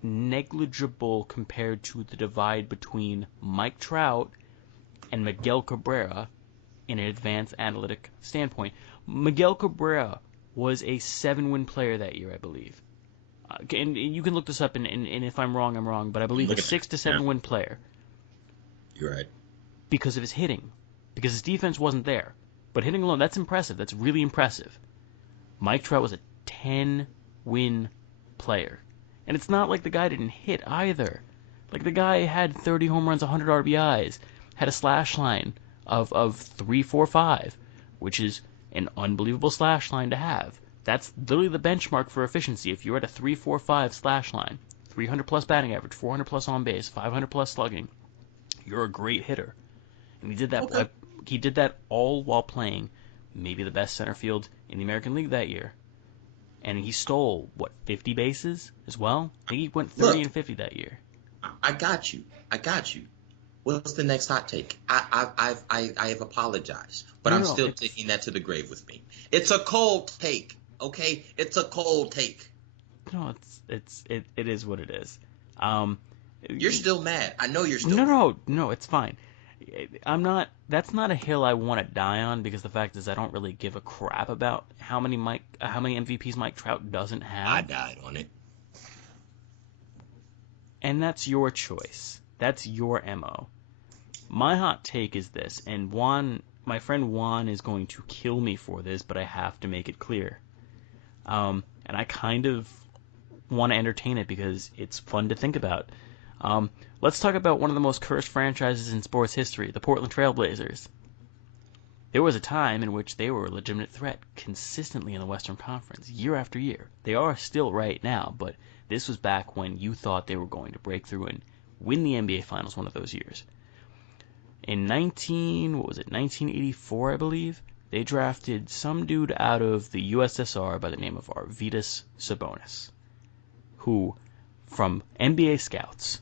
negligible compared to the divide between Mike Trout and Miguel Cabrera in an advanced analytic standpoint. Miguel Cabrera was a 7-win player that year, I believe. And you can look this up, and if I'm wrong, I'm wrong, but I believe a 6 to 7-win player. You're right. Because of his hitting. Because his defense wasn't there. But hitting alone, that's impressive. That's really impressive. Mike Trout was a 10-win player. And it's not like the guy didn't hit either. Like, the guy had 30 home runs, 100 RBIs, had a slash line of 3.45, which is an unbelievable slash line to have. That's literally the benchmark for efficiency. If you're at a 3.45 slash line, 300 plus batting average, 400 plus on base, 500 plus slugging, you're a great hitter. And he did that. Okay. He did that all while playing maybe the best center field in the American League that year. And he stole, 50 bases as well? I think he went 30 and 50 that year. I got you. What's the next hot take? I have apologized, but I'm still taking that to the grave with me. It's a cold take, okay? It's a cold take. No, it is what it is. You're still mad. I know you're still mad. No, it's fine. I'm not. That's not a hill I want to die on, because the fact is I don't really give a crap about how many MVPs Mike Trout doesn't have. I died on it. And that's your choice. That's your MO. My hot take is this, and my friend Juan is going to kill me for this, but I have to make it clear. And I kind of want to entertain it because it's fun to think about. Let's talk about one of the most cursed franchises in sports history, the Portland Trail Blazers. There was a time in which they were a legitimate threat consistently in the Western Conference, year after year. They are still right now, but this was back when you thought they were going to break through and win the NBA Finals one of those years. In 1984, I believe, they drafted some dude out of the USSR by the name of Arvydas Sabonis, who, from NBA scouts,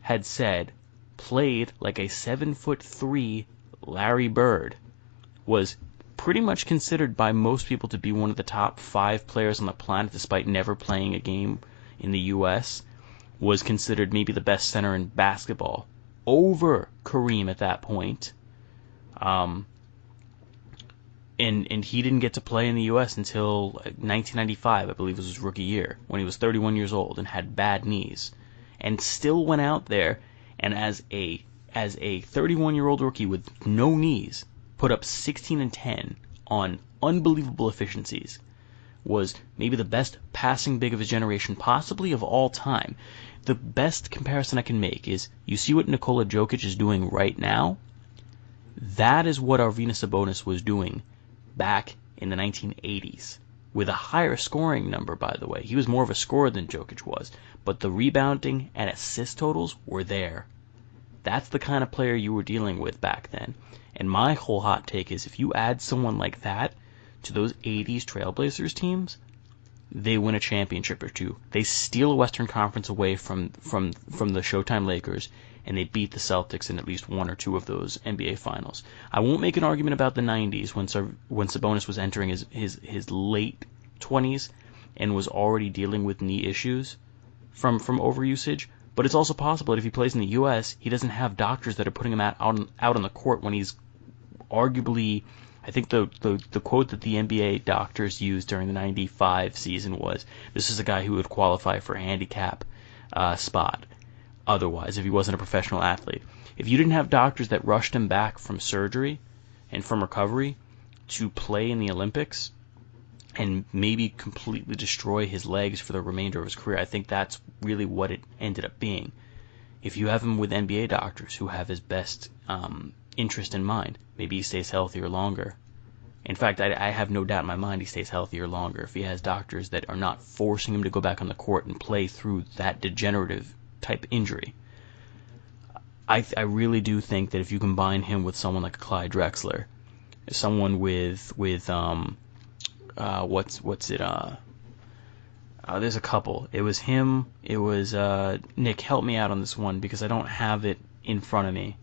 had said played like a 7'3" Larry Bird, was pretty much considered by most people to be one of the top 5 players on the planet despite never playing a game in the U.S., was considered maybe the best center in basketball over Kareem at that point, Um, and he didn't get to play in the U.S. until 1995, I believe was his rookie year, when he was 31 years old and had bad knees, and still went out there and as a 31-year-old rookie with no knees, put up 16 and 10 on unbelievable efficiencies. Was maybe the best passing big of his generation, possibly of all time. The best comparison I can make is you see what Nikola Jokic is doing right now. That is what Arvydas Sabonis was doing back in the 1980s, with a higher scoring number, by the way. He was more of a scorer than Jokic was, but the rebounding and assist totals were there. That's the kind of player you were dealing with back then. And my whole hot take is if you add someone like that to those 80s Trailblazers teams, they win a championship or two. They steal a Western Conference away from the Showtime Lakers, and they beat the Celtics in at least one or two of those NBA Finals. I won't make an argument about the 90s when Sabonis was entering his late 20s and was already dealing with knee issues from overusage, but it's also possible that if he plays in the U.S., he doesn't have doctors that are putting him out on the court when he's arguably, I think the quote that the NBA doctors used during the 95 season was, this is a guy who would qualify for a handicap spot otherwise if he wasn't a professional athlete. If you didn't have doctors that rushed him back from surgery and from recovery to play in the Olympics and maybe completely destroy his legs for the remainder of his career, I think that's really what it ended up being. If you have him with NBA doctors who have his best interest in mind, maybe he stays healthier longer. In fact, I have no doubt in my mind he stays healthier longer if he has doctors that are not forcing him to go back on the court and play through that degenerative type injury. I really do think that if you combine him with someone like a Clyde Drexler, someone with there's a couple. It was him. It was Nick. Help me out on this one because I don't have it in front of me.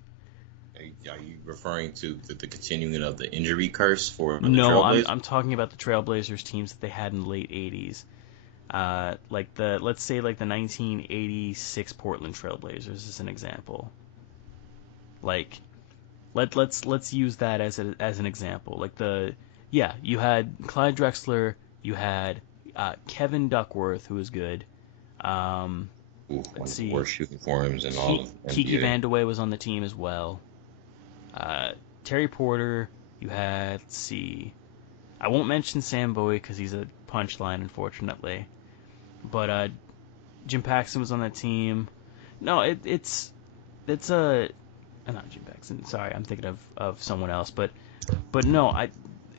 Are you referring to the continuing of the injury curse for the No, Trailblazers? I'm talking about the Trailblazers teams that they had in the late 80s. Let's say the 1986 Portland Trailblazers is an example. Like, let's use that as an example. You had Clyde Drexler, you had Kevin Duckworth, who was good. One Let's of the see, worst shooting forms in all of Kiki NBA. Vandeweghe was on the team as well. Terry Porter, you had, let's see, I won't mention Sam Bowie because he's a punchline, unfortunately. But Jim Paxson was on that team. No, it's not Jim Paxson. Sorry, I'm thinking of someone else. But no,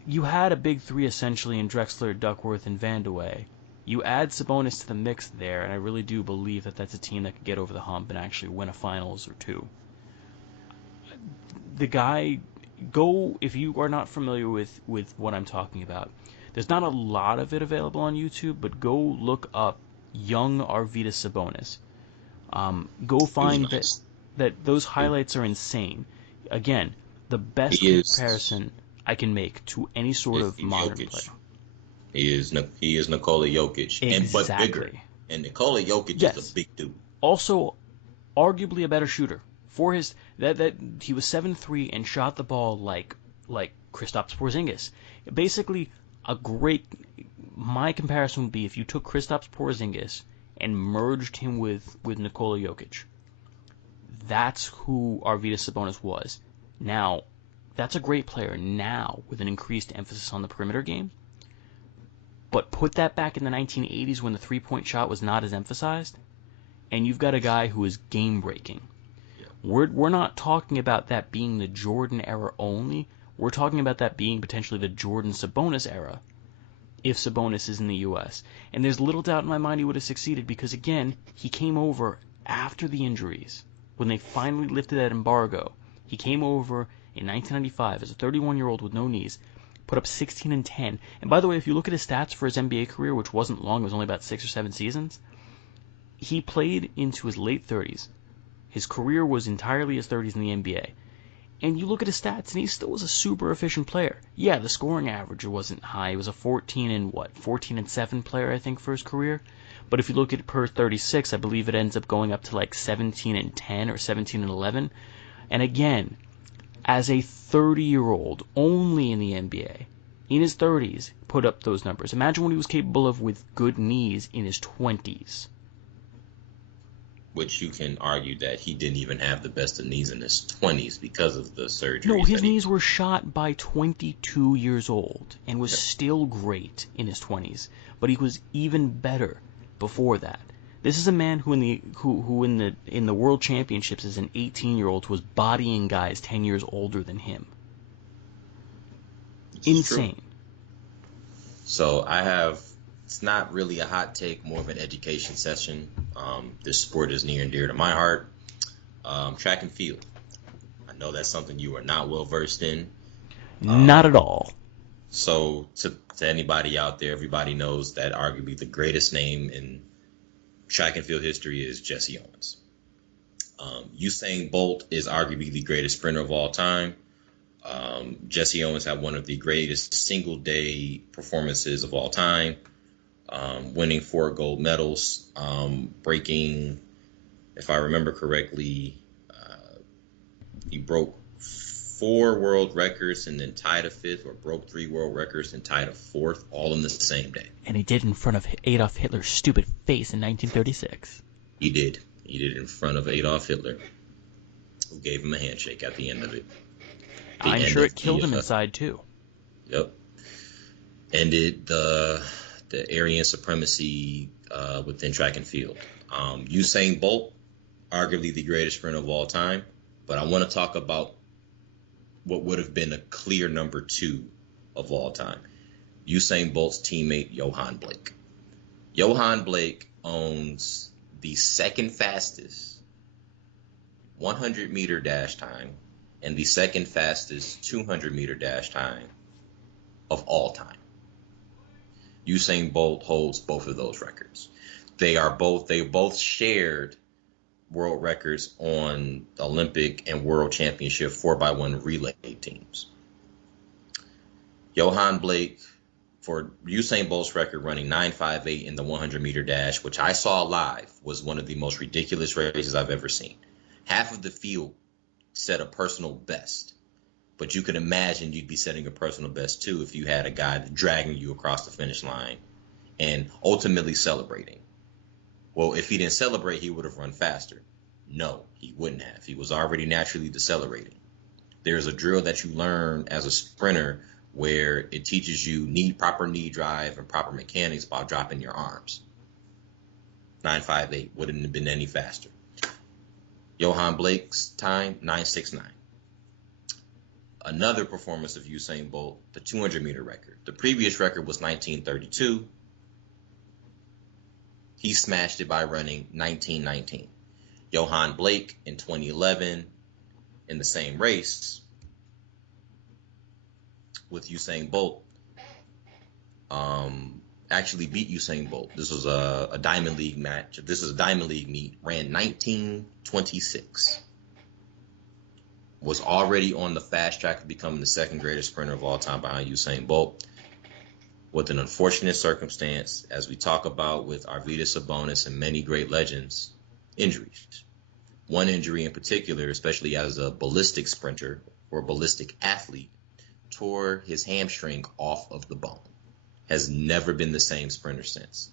you had a big three essentially in Drexler, Duckworth, and Vandeweghe. You add Sabonis to the mix there, and I really do believe that that's a team that could get over the hump and actually win a finals or two. The guy, if you are not familiar with what I'm talking about, there's not a lot of it available on YouTube, but go look up young Arvydas Sabonis. Go find Nice. that those highlights are insane. Again, the best comparison I can make to any sort of modern Jokic. player. He is Nikola Jokic, but bigger. And Nikola Jokic is a big dude. Also, arguably a better shooter. For his that he was 7'3" and shot the ball like Kristaps Porzingis. Basically, my comparison would be if you took Kristaps Porzingis and merged him with Nikola Jokic. That's who Arvydas Sabonis was. Now, that's a great player now with an increased emphasis on the perimeter game. But put that back in the 1980s when the three-point shot was not as emphasized, and you've got a guy who is game-breaking. We're not talking about that being the Jordan era only. We're talking about that being potentially the Jordan-Sabonis era if Sabonis is in the U.S. And there's little doubt in my mind he would have succeeded because, again, he came over after the injuries. When they finally lifted that embargo, he came over in 1995 as a 31-year-old with no knees, put up 16 and 10. And by the way, if you look at his stats for his NBA career, which wasn't long, it was only about 6 or 7 seasons, he played into his late 30s. His career was entirely his 30s in the NBA. And you look at his stats, and he still was a super efficient player. Yeah, the scoring average wasn't high. He was a 14 and 7 player, I think, for his career. But if you look at per 36, I believe it ends up going up to like 17 and 10 or 17 and 11. And again, as a 30-year-old, only in the NBA, in his 30s, put up those numbers. Imagine what he was capable of with good knees in his 20s. Which you can argue that he didn't even have the best of knees in his 20s because of the No, surgeries his that he. knees were shot by 22 years old and was still great in his 20s, but he was even better before that. This is a man who in the World Championships as an 18-year-old was bodying guys 10 years older than him. Insane. So I have, it's not really a hot take, more of an education session. This sport is near and dear to my heart. Track and field. I know that's something you are not well versed in. Not at all. So to anybody out there, everybody knows that arguably the greatest name in track and field history is Jesse Owens. Usain Bolt is arguably the greatest sprinter of all time. Jesse Owens had one of the greatest single-day performances of all time, winning 4 gold medals, breaking, if I remember correctly, he broke 4 world records and then tied a 5th, or broke 3 world records and tied a 4th, all in the same day. And he did in front of Adolf Hitler's stupid face in 1936. He did. He did it in front of Adolf Hitler, who gave him a handshake at the end of it. I'm sure it killed him inside, too. Yep. Ended the Aryan supremacy within track and field. Usain Bolt, arguably the greatest sprinter of all time, but I want to talk about what would have been a clear number 2 of all time. Usain Bolt's teammate, Johan Blake. Johan Blake owns the second fastest 100-meter dash time and the second fastest 200-meter dash time of all time. Usain Bolt holds both of those records. They both shared world records on Olympic and World Championship 4x1 relay teams. Johan Blake, for Usain Bolt's record, running 9.58 in the 100-meter dash, which I saw live, was one of the most ridiculous races I've ever seen. Half of the field set a personal best, but you can imagine you'd be setting a personal best too if you had a guy dragging you across the finish line and ultimately celebrating. Well, if he didn't celebrate, he would have run faster. No, he wouldn't have. He was already naturally decelerating. There's a drill that you learn as a sprinter where it teaches you proper knee drive and proper mechanics while dropping your arms. 9.58 wouldn't have been any faster. Johan Blake's time, 9.69. Another performance of Usain Bolt, the 200-meter record. The previous record was 1932. He smashed it by running 19.19. Johan Blake in 2011, in the same race with Usain Bolt, actually beat Usain Bolt. This was a Diamond League match. This is a Diamond League meet. Ran 19.26. Was already on the fast track of becoming the second greatest sprinter of all time behind Usain Bolt. With an unfortunate circumstance, as we talk about with Arvydas Sabonis and many great legends, injuries. One injury in particular, especially as a ballistic sprinter or ballistic athlete, tore his hamstring off of the bone. Has never been the same sprinter since.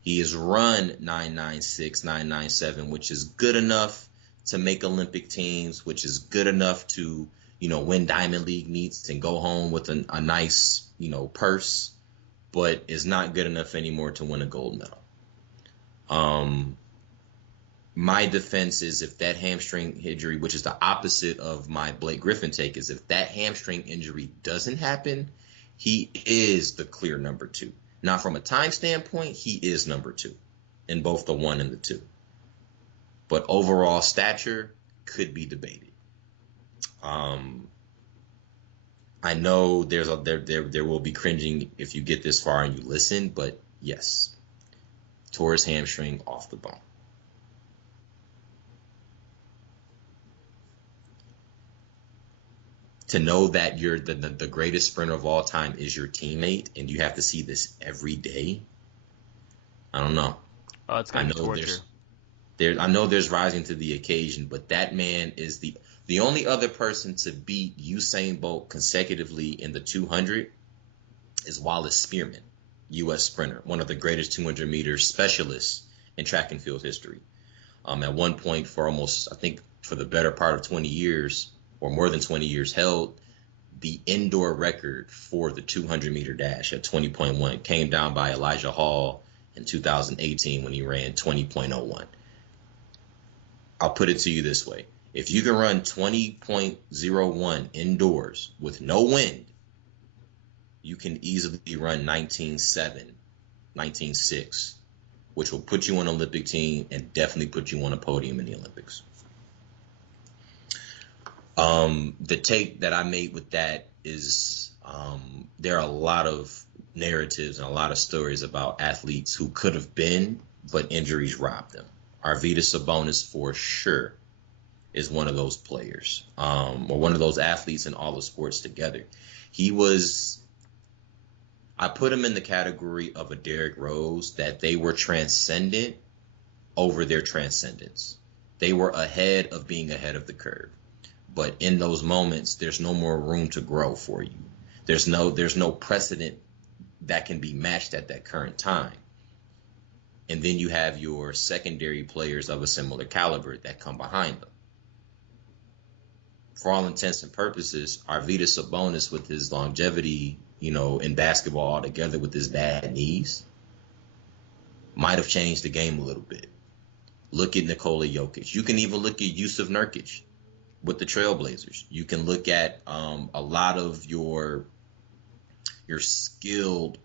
He has run 9.96, 9.97, which is good enough to make Olympic teams, which is good enough to, win Diamond League meets and go home with a nice, purse, but is not good enough anymore to win a gold medal. My defense is if that hamstring injury, which is the opposite of my Blake Griffin take, is if that hamstring injury doesn't happen, he is the clear number 2. Now, from a time standpoint, he is number 2 in both the 1 and the 2. But overall stature could be debated. I know there will be cringing if you get this far and you listen, but yes, tore his hamstring off the bone. To know that you're the greatest sprinter of all time is your teammate, and you have to see this every day. I don't know. Oh, it's gonna be torture. I know there's rising to the occasion, but that man is The only other person to beat Usain Bolt consecutively in the 200 is Wallace Spearman, U.S. sprinter, one of the greatest 200-meter specialists in track and field history. At one point, for almost, I think, for the better part of 20 years, or more than 20 years, held the indoor record for the 200-meter dash at 20.1. Came down by Elijah Hall in 2018 when he ran 20.01. I'll put it to you this way. If you can run 20.01 indoors with no wind, you can easily run 19.7, 19.6, which will put you on an Olympic team and definitely put you on a podium in the Olympics. The take that I made with that is there are a lot of narratives and a lot of stories about athletes who could have been, but injuries robbed them. Arvydas Sabonis, for sure, is one of those players, or one of those athletes in all the sports together. I put him in the category of a Derrick Rose, that they were transcendent over their transcendence. They were ahead of being ahead of the curve. But in those moments, there's no more room to grow for you. There's no precedent that can be matched at that current time. And then you have your secondary players of a similar caliber that come behind them. For all intents and purposes, Arvydas Sabonis, with his longevity, in basketball altogether, with his bad knees, might have changed the game a little bit. Look at Nikola Jokic. You can even look at Yusuf Nurkic with the Trailblazers. You can look at a lot of your skilled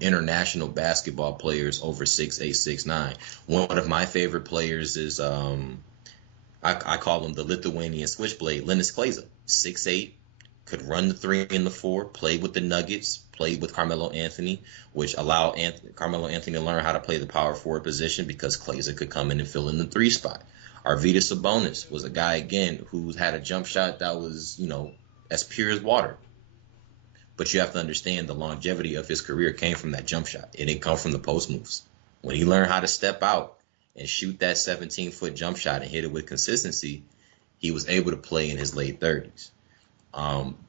international basketball players over 6'8", 6'9". One of my favorite players is I call him the Lithuanian switchblade, Linus Kleza. 6'8", could run the 3 and the 4, played with the Nuggets, played with Carmelo Anthony, which allowed Carmelo Anthony to learn how to play the power forward position because Kleza could come in and fill in the 3 spot. Arvydas Sabonis was a guy, again, who had a jump shot that was, as pure as water. But you have to understand the longevity of his career came from that jump shot. It didn't come from the post moves. When he learned how to step out and shoot that 17-foot jump shot and hit it with consistency, he was able to play in his late 30s.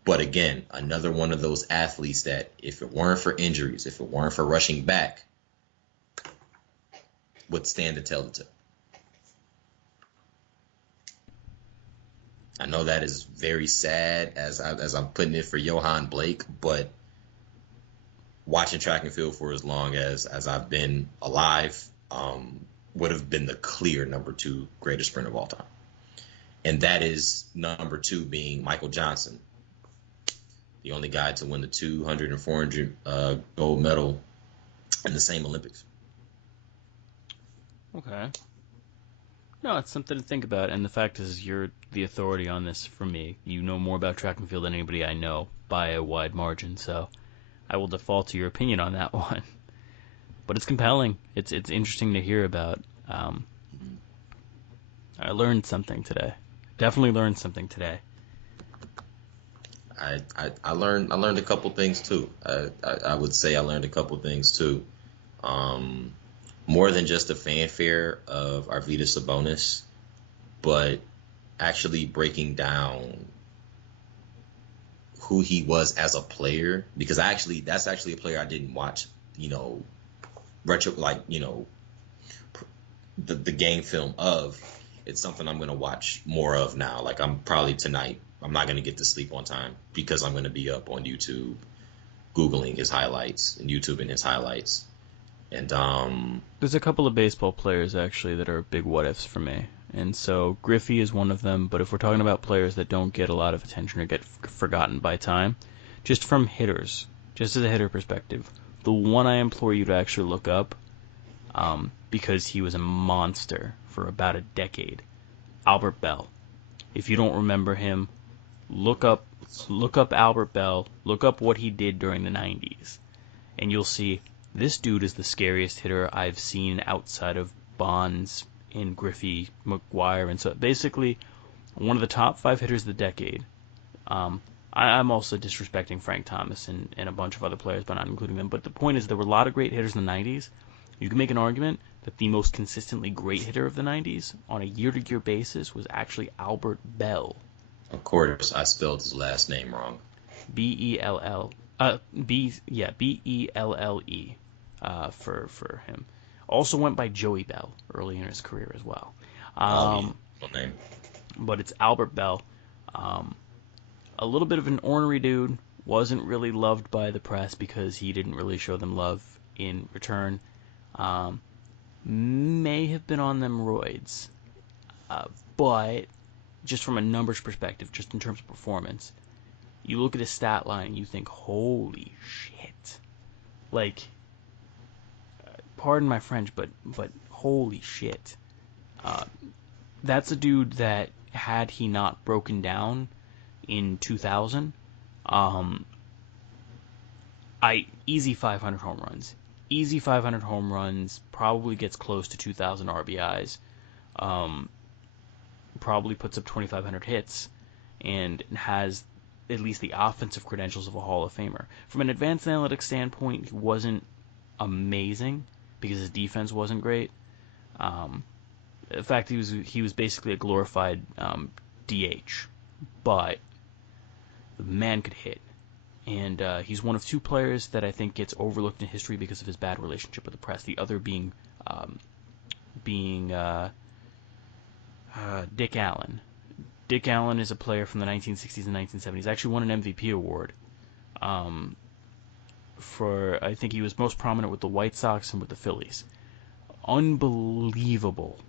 But again, another one of those athletes that if it weren't for injuries, if it weren't for rushing back, would stand to tell the tale. I know that is very sad as I'm putting it for Johan Blake, but watching track and field for as long as I've been alive would have been the clear number 2 greatest sprinter of all time. And that is number 2 being Michael Johnson, the only guy to win the 200 and 400 gold medal in the same Olympics. Okay. No, it's something to think about, and the fact is you're the authority on this for me. You know more about track and field than anybody I know by a wide margin, so I will default to your opinion on that one. But it's compelling. It's interesting to hear about. I learned something today. Definitely learned something today. I learned a couple things too. I would say I learned a couple things too. More than just the fanfare of Arvydas Sabonis, but actually breaking down who he was as a player. Because that's actually a player I didn't watch, the game film of. It's something I'm going to watch more of now. Like I'm probably tonight, I'm not going to get to sleep on time because I'm going to be up on YouTube, Googling his highlights and YouTubing his highlights. And there's a couple of baseball players actually that are big what ifs for me. And so Griffey is one of them, but if we're talking about players that don't get a lot of attention or get forgotten by time, just from hitters, just as a hitter perspective, the one I implore you to actually look up, because he was a monster for about a decade, Albert Bell. If you don't remember him, look up Albert Bell, look up what he did during the 90s, and you'll see this dude is the scariest hitter I've seen outside of Bonds and Griffey, McGuire, and so basically one of the top 5 hitters of the decade. I'm also disrespecting Frank Thomas and a bunch of other players by not including them, but the point is there were a lot of great hitters in the 90s. You can make an argument that the most consistently great hitter of the 90s on a year-to-year basis was actually Albert Bell. Of course, I spelled his last name wrong. Bell. Belle. For him. Also went by Joey Bell early in his career as well. Oh yeah, Um, no name. but it's Albert Bell. Um, a little bit of an ornery dude. Wasn't really loved by the press because he didn't really show them love in return. Um, may have been on them roids, but just from a numbers perspective, just in terms of performance, you look at his stat line and you think, holy shit. Like, pardon my French, but holy shit. Uh, that's a dude that, had he not broken down in 2000, um, easy 500 home runs. Easy 500 home runs, probably gets close to 2,000 RBIs, um, probably puts up 2,500 hits, and has at least the offensive credentials of a Hall of Famer. From an advanced analytics standpoint, he wasn't amazing because his defense wasn't great. In fact, he was basically a glorified DH, but the man could hit. And he's one of two players that I think gets overlooked in history because of his bad relationship with the press. The other um, being Dick Allen. Dick Allen is a player from the 1960s and 1970s. Actually won an MVP award. Um, for I think he was most prominent with the White Sox and with the Phillies. Unbelievable,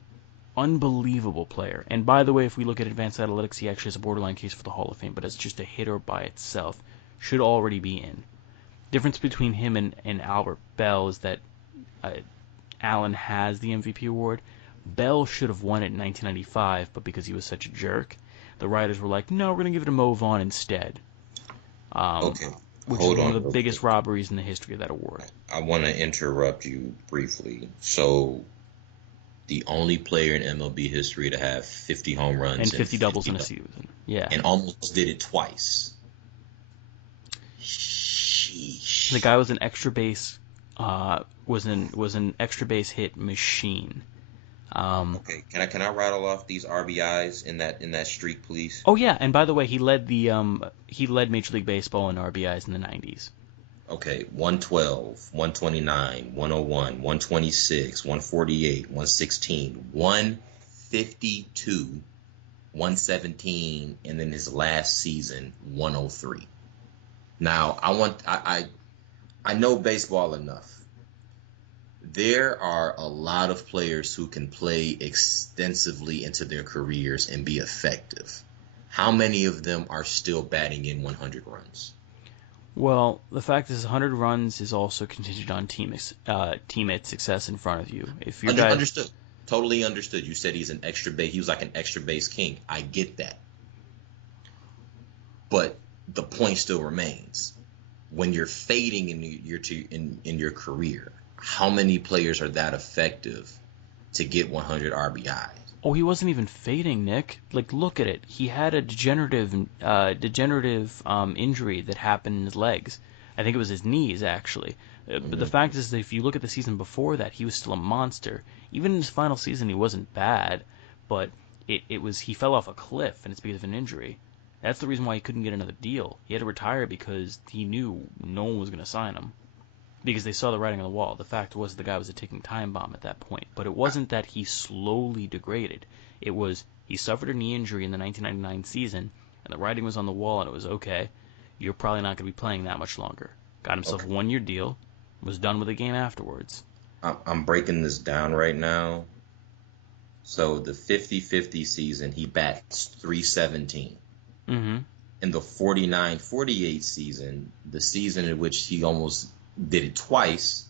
unbelievable player. And by the way, if we look at advanced analytics, he actually has a borderline case for the Hall of Fame. But as just a hitter by itself, should already be in. Difference between him and Albert Bell is that uh, Allen has the MVP award. Bell should have won it in 1995, but because he was such a jerk, the writers were like, no, we're going to give it to Mo Vaughn instead. Um, Okay, which is hold one of on the real biggest quick. robberies in the history of that award. I want to interrupt you briefly. So, the only player in MLB history to have 50 home And runs and 50 doubles 50 in a season. Yeah. and almost did it twice. The Sheesh. guy was an extra base was an extra base hit machine. Okay, can I rattle off these RBIs in that streak, please? Oh yeah, and by the way, he led Major League Baseball in RBIs in the 90s. Okay, 112, 129, 101, 126, 148, 116, 152, 117, and then his last season, 103. Now, I know baseball enough. There are a lot of players who can play extensively into their careers and be effective. How many of them are still batting in 100 runs? Well, the fact is, 100 runs is also contingent on teammate success in front of you. If your guy, Understood. Totally understood. You said he's an extra base. He was like an extra base king. I get that. But the point still remains. When you're fading in your career, how many players are that effective to get 100 RBIs? oh, he wasn't even fading, Nick. Like, look at it. He had a degenerative injury that happened in his legs. I think it was his knees, actually. But the Mm-hmm. fact is that if you look at the season before that, he was still a monster. Even in his final season, he wasn't bad, but it was he fell off a cliff, and it's because of an injury. That's the reason why he couldn't get another deal. He had to retire because he knew no one was going to sign him because they saw the writing on the wall. The fact was the guy was a ticking time bomb at that point. But it wasn't that he slowly degraded. It was he suffered a knee injury in the 1999 season, and the writing was on the wall, and it was okay. You're probably not going to be playing that much longer. Got himself a Okay. 1 year deal. Was done with the game afterwards. I'm breaking this down right now. So the 50-50 season, he bats 317. Mm-hmm. In the 49-48 season, the season in which he almost did it twice,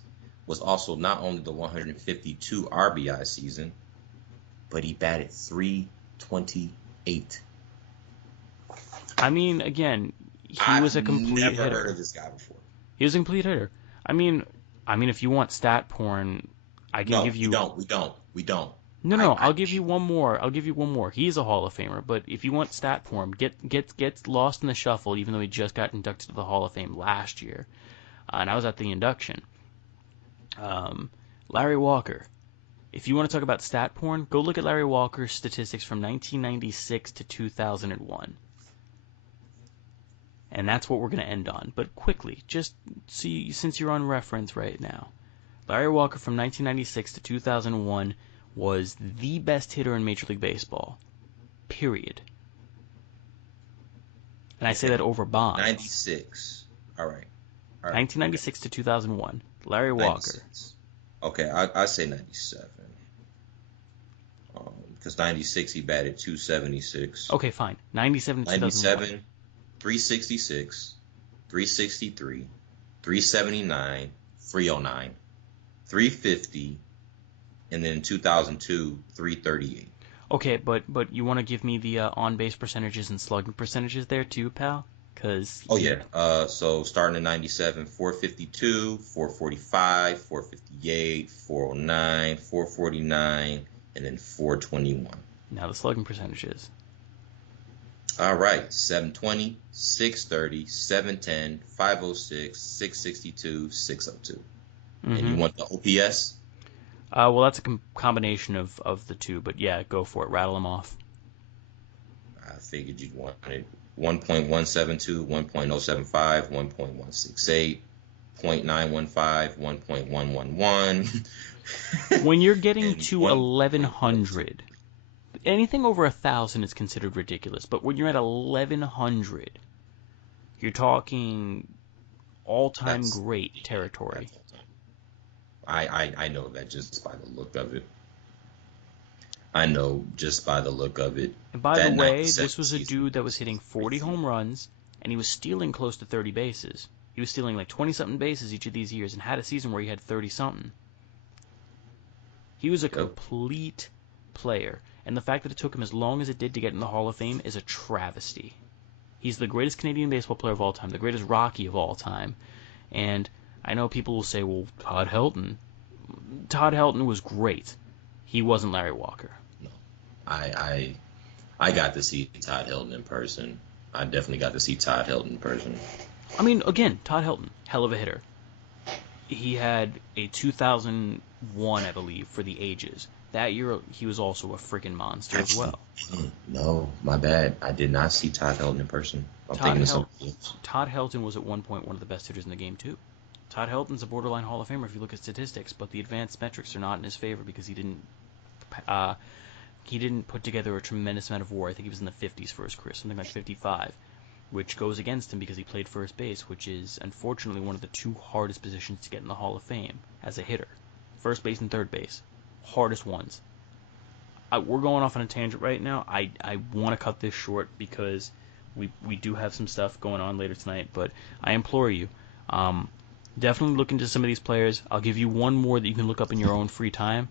was also not only the 152 RBI season, but he batted 328. I mean, again, he was I've a complete never heard of hitter. this guy before. He was a complete hitter. I mean, if you want stat porn, I can No, give we you. don't. We don't. We don't. No, I, no, I I'll give you one more. I'll give you one more. He's a Hall of Famer, but if you want stat porn, get lost in the shuffle. Even though he just got inducted to the Hall of Fame last year, and I was at the induction. Um, Larry Walker. If you want to talk about stat porn, go look at Larry Walker's statistics from 1996 to 2001. And that's what we're going to end on. But quickly, just see, since you're on reference right now, Larry Walker from 1996 to 2001 was the best hitter in Major League Baseball. Period. And I say that over Bonds. 96. All right. 1996 to 2001. Larry Walker. 96. Okay, I say 97. Because 96 he batted 276. Okay, fine. 97 to 2001. 97, 366, 363, 379, 309, 350, and then 2002, 338. Okay, but you want to give me the on-base percentages and slugging percentages there too, pal? Cause Oh yeah. So starting in 97, 452, 445, 458, 409, 449, and then 421. Now the slugging percentages. All right, 720, 630, 710, 506, 662, 602. And you want the OPS? Well, that's a combination of the two, but yeah, go for it. Rattle them off. I figured you'd want it 1.172, 1.075, 1.168, 0.915, 1.111. When you're getting to 1,100, anything over 1,000 is considered ridiculous. But when you're at 1,100, you're talking all-time great territory. I know that just by the look of it. I know just by the look of it. And by the way, this was a dude that was hitting 40 home runs, and he was stealing close to 30 bases. He was stealing like 20-something bases each of these years and had a season where he had 30-something. He was a complete player, and the fact that it took him as long as it did to get in the Hall of Fame is a travesty. He's the greatest Canadian baseball player of all time, the greatest Rocky of all time, and I know people will say, well, Todd Helton. Todd Helton was great. He wasn't Larry Walker. No. I got to see Todd Helton in person. I definitely got to see Todd Helton in person. I mean, again, Todd Helton, hell of a hitter. He had a 2001, I believe, for the ages. That year, he was also a freaking monster as well. No, my bad. I did not see Todd Helton in person. Todd Helton was at one point one of the best hitters in the game, too. Todd Helton's a borderline Hall of Famer if you look at statistics, but the advanced metrics are not in his favor because he didn't put together a tremendous amount of WAR. I think he was in the 50s for his career, something like 55, which goes against him because he played first base, which is unfortunately one of the two hardest positions to get in the Hall of Fame as a hitter. First base and third base, hardest ones. We're going off on a tangent right now. I want to cut this short because we do have some stuff going on later tonight, but I implore you, definitely look into some of these players. I'll give you one more that you can look up in your own free time.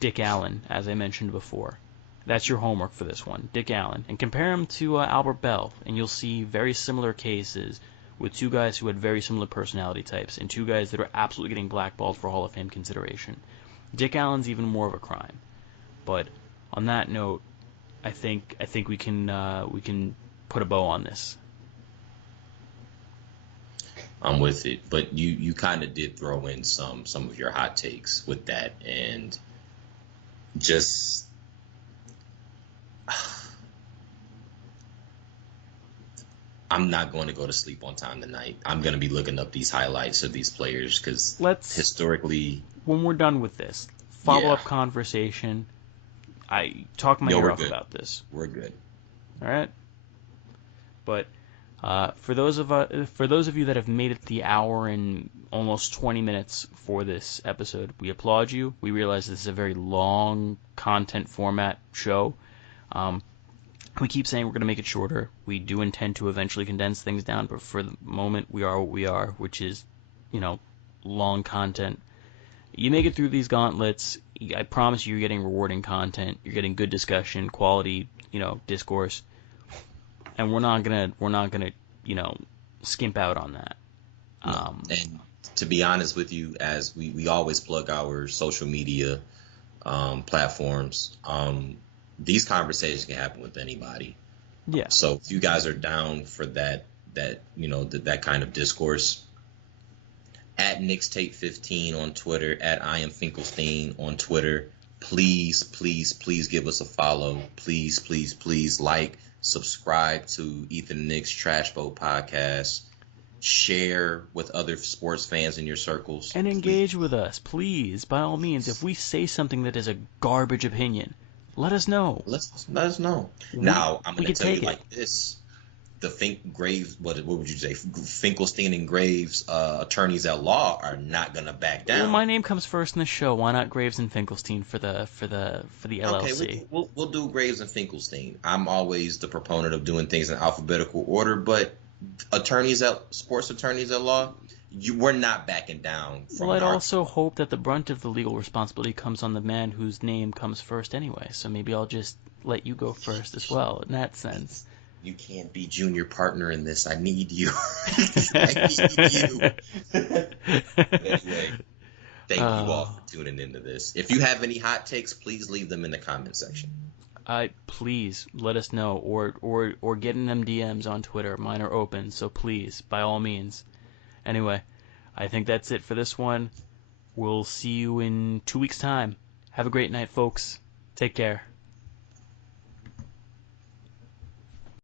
Dick Allen, as I mentioned before. That's your homework for this one, Dick Allen. And compare him to Albert Bell, and you'll see very similar cases with two guys who had very similar personality types and two guys that are absolutely getting blackballed for Hall of Fame consideration. Dick Allen's even more of a crime. But on that note, I think we can put a bow on this. I'm with it, but you kind of did throw in some of your hot takes with that, and just I'm not going to go to sleep on time tonight. I'm going to be looking up these highlights of these players because historically, when we're done with this follow-up conversation, I talk my ear off about this. We're good. All right, but. For those of you that have made it the hour and almost 20 minutes for this episode, we applaud you. We realize this is a very long content format show. We keep saying we're going to make it shorter. We do intend to eventually condense things down, but for the moment, we are what we are, which is, long content. You make it through these gauntlets, I promise you're getting rewarding content. You're getting good discussion, quality, discourse. And we're not gonna skimp out on that. And to be honest with you, as we always plug our social media platforms, these conversations can happen with anybody. Yeah. So if you guys are down for that kind of discourse, at NixTape15 on Twitter, at I am Finkelstein on Twitter, please give us a follow. Please like, subscribe to Ethan and Nick's Trash Boat podcast, share with other sports fans in your circles, And please. engage with us, please, by all means. If we say something that is a garbage opinion, let us know. Let us know. We Now, I'm we going to could tell you take it. like this. The Graves, what would you say? Finkelstein and Graves attorneys at law are not going to back Well, down. my name comes first in the show. Why not Graves and Finkelstein for the Okay, LLC? we'll do Graves and Finkelstein. I'm always the proponent of doing things in alphabetical order, but sports attorneys at law, we're not backing down Well, from I'd our also hope that the brunt of the legal responsibility comes on the man whose name comes first anyway. So maybe I'll just let you go first as well in that sense. You can't be junior partner in this. I need you. I need you. Anyway, thank you all uh, for tuning into this. If you have any hot takes, please leave them in the comment section. please let us know, or get in them DMs on Twitter. Mine are open, so please, by all means. Anyway, I think that's it for this one. We'll see you in 2 weeks' time. Have a great night, folks. Take care.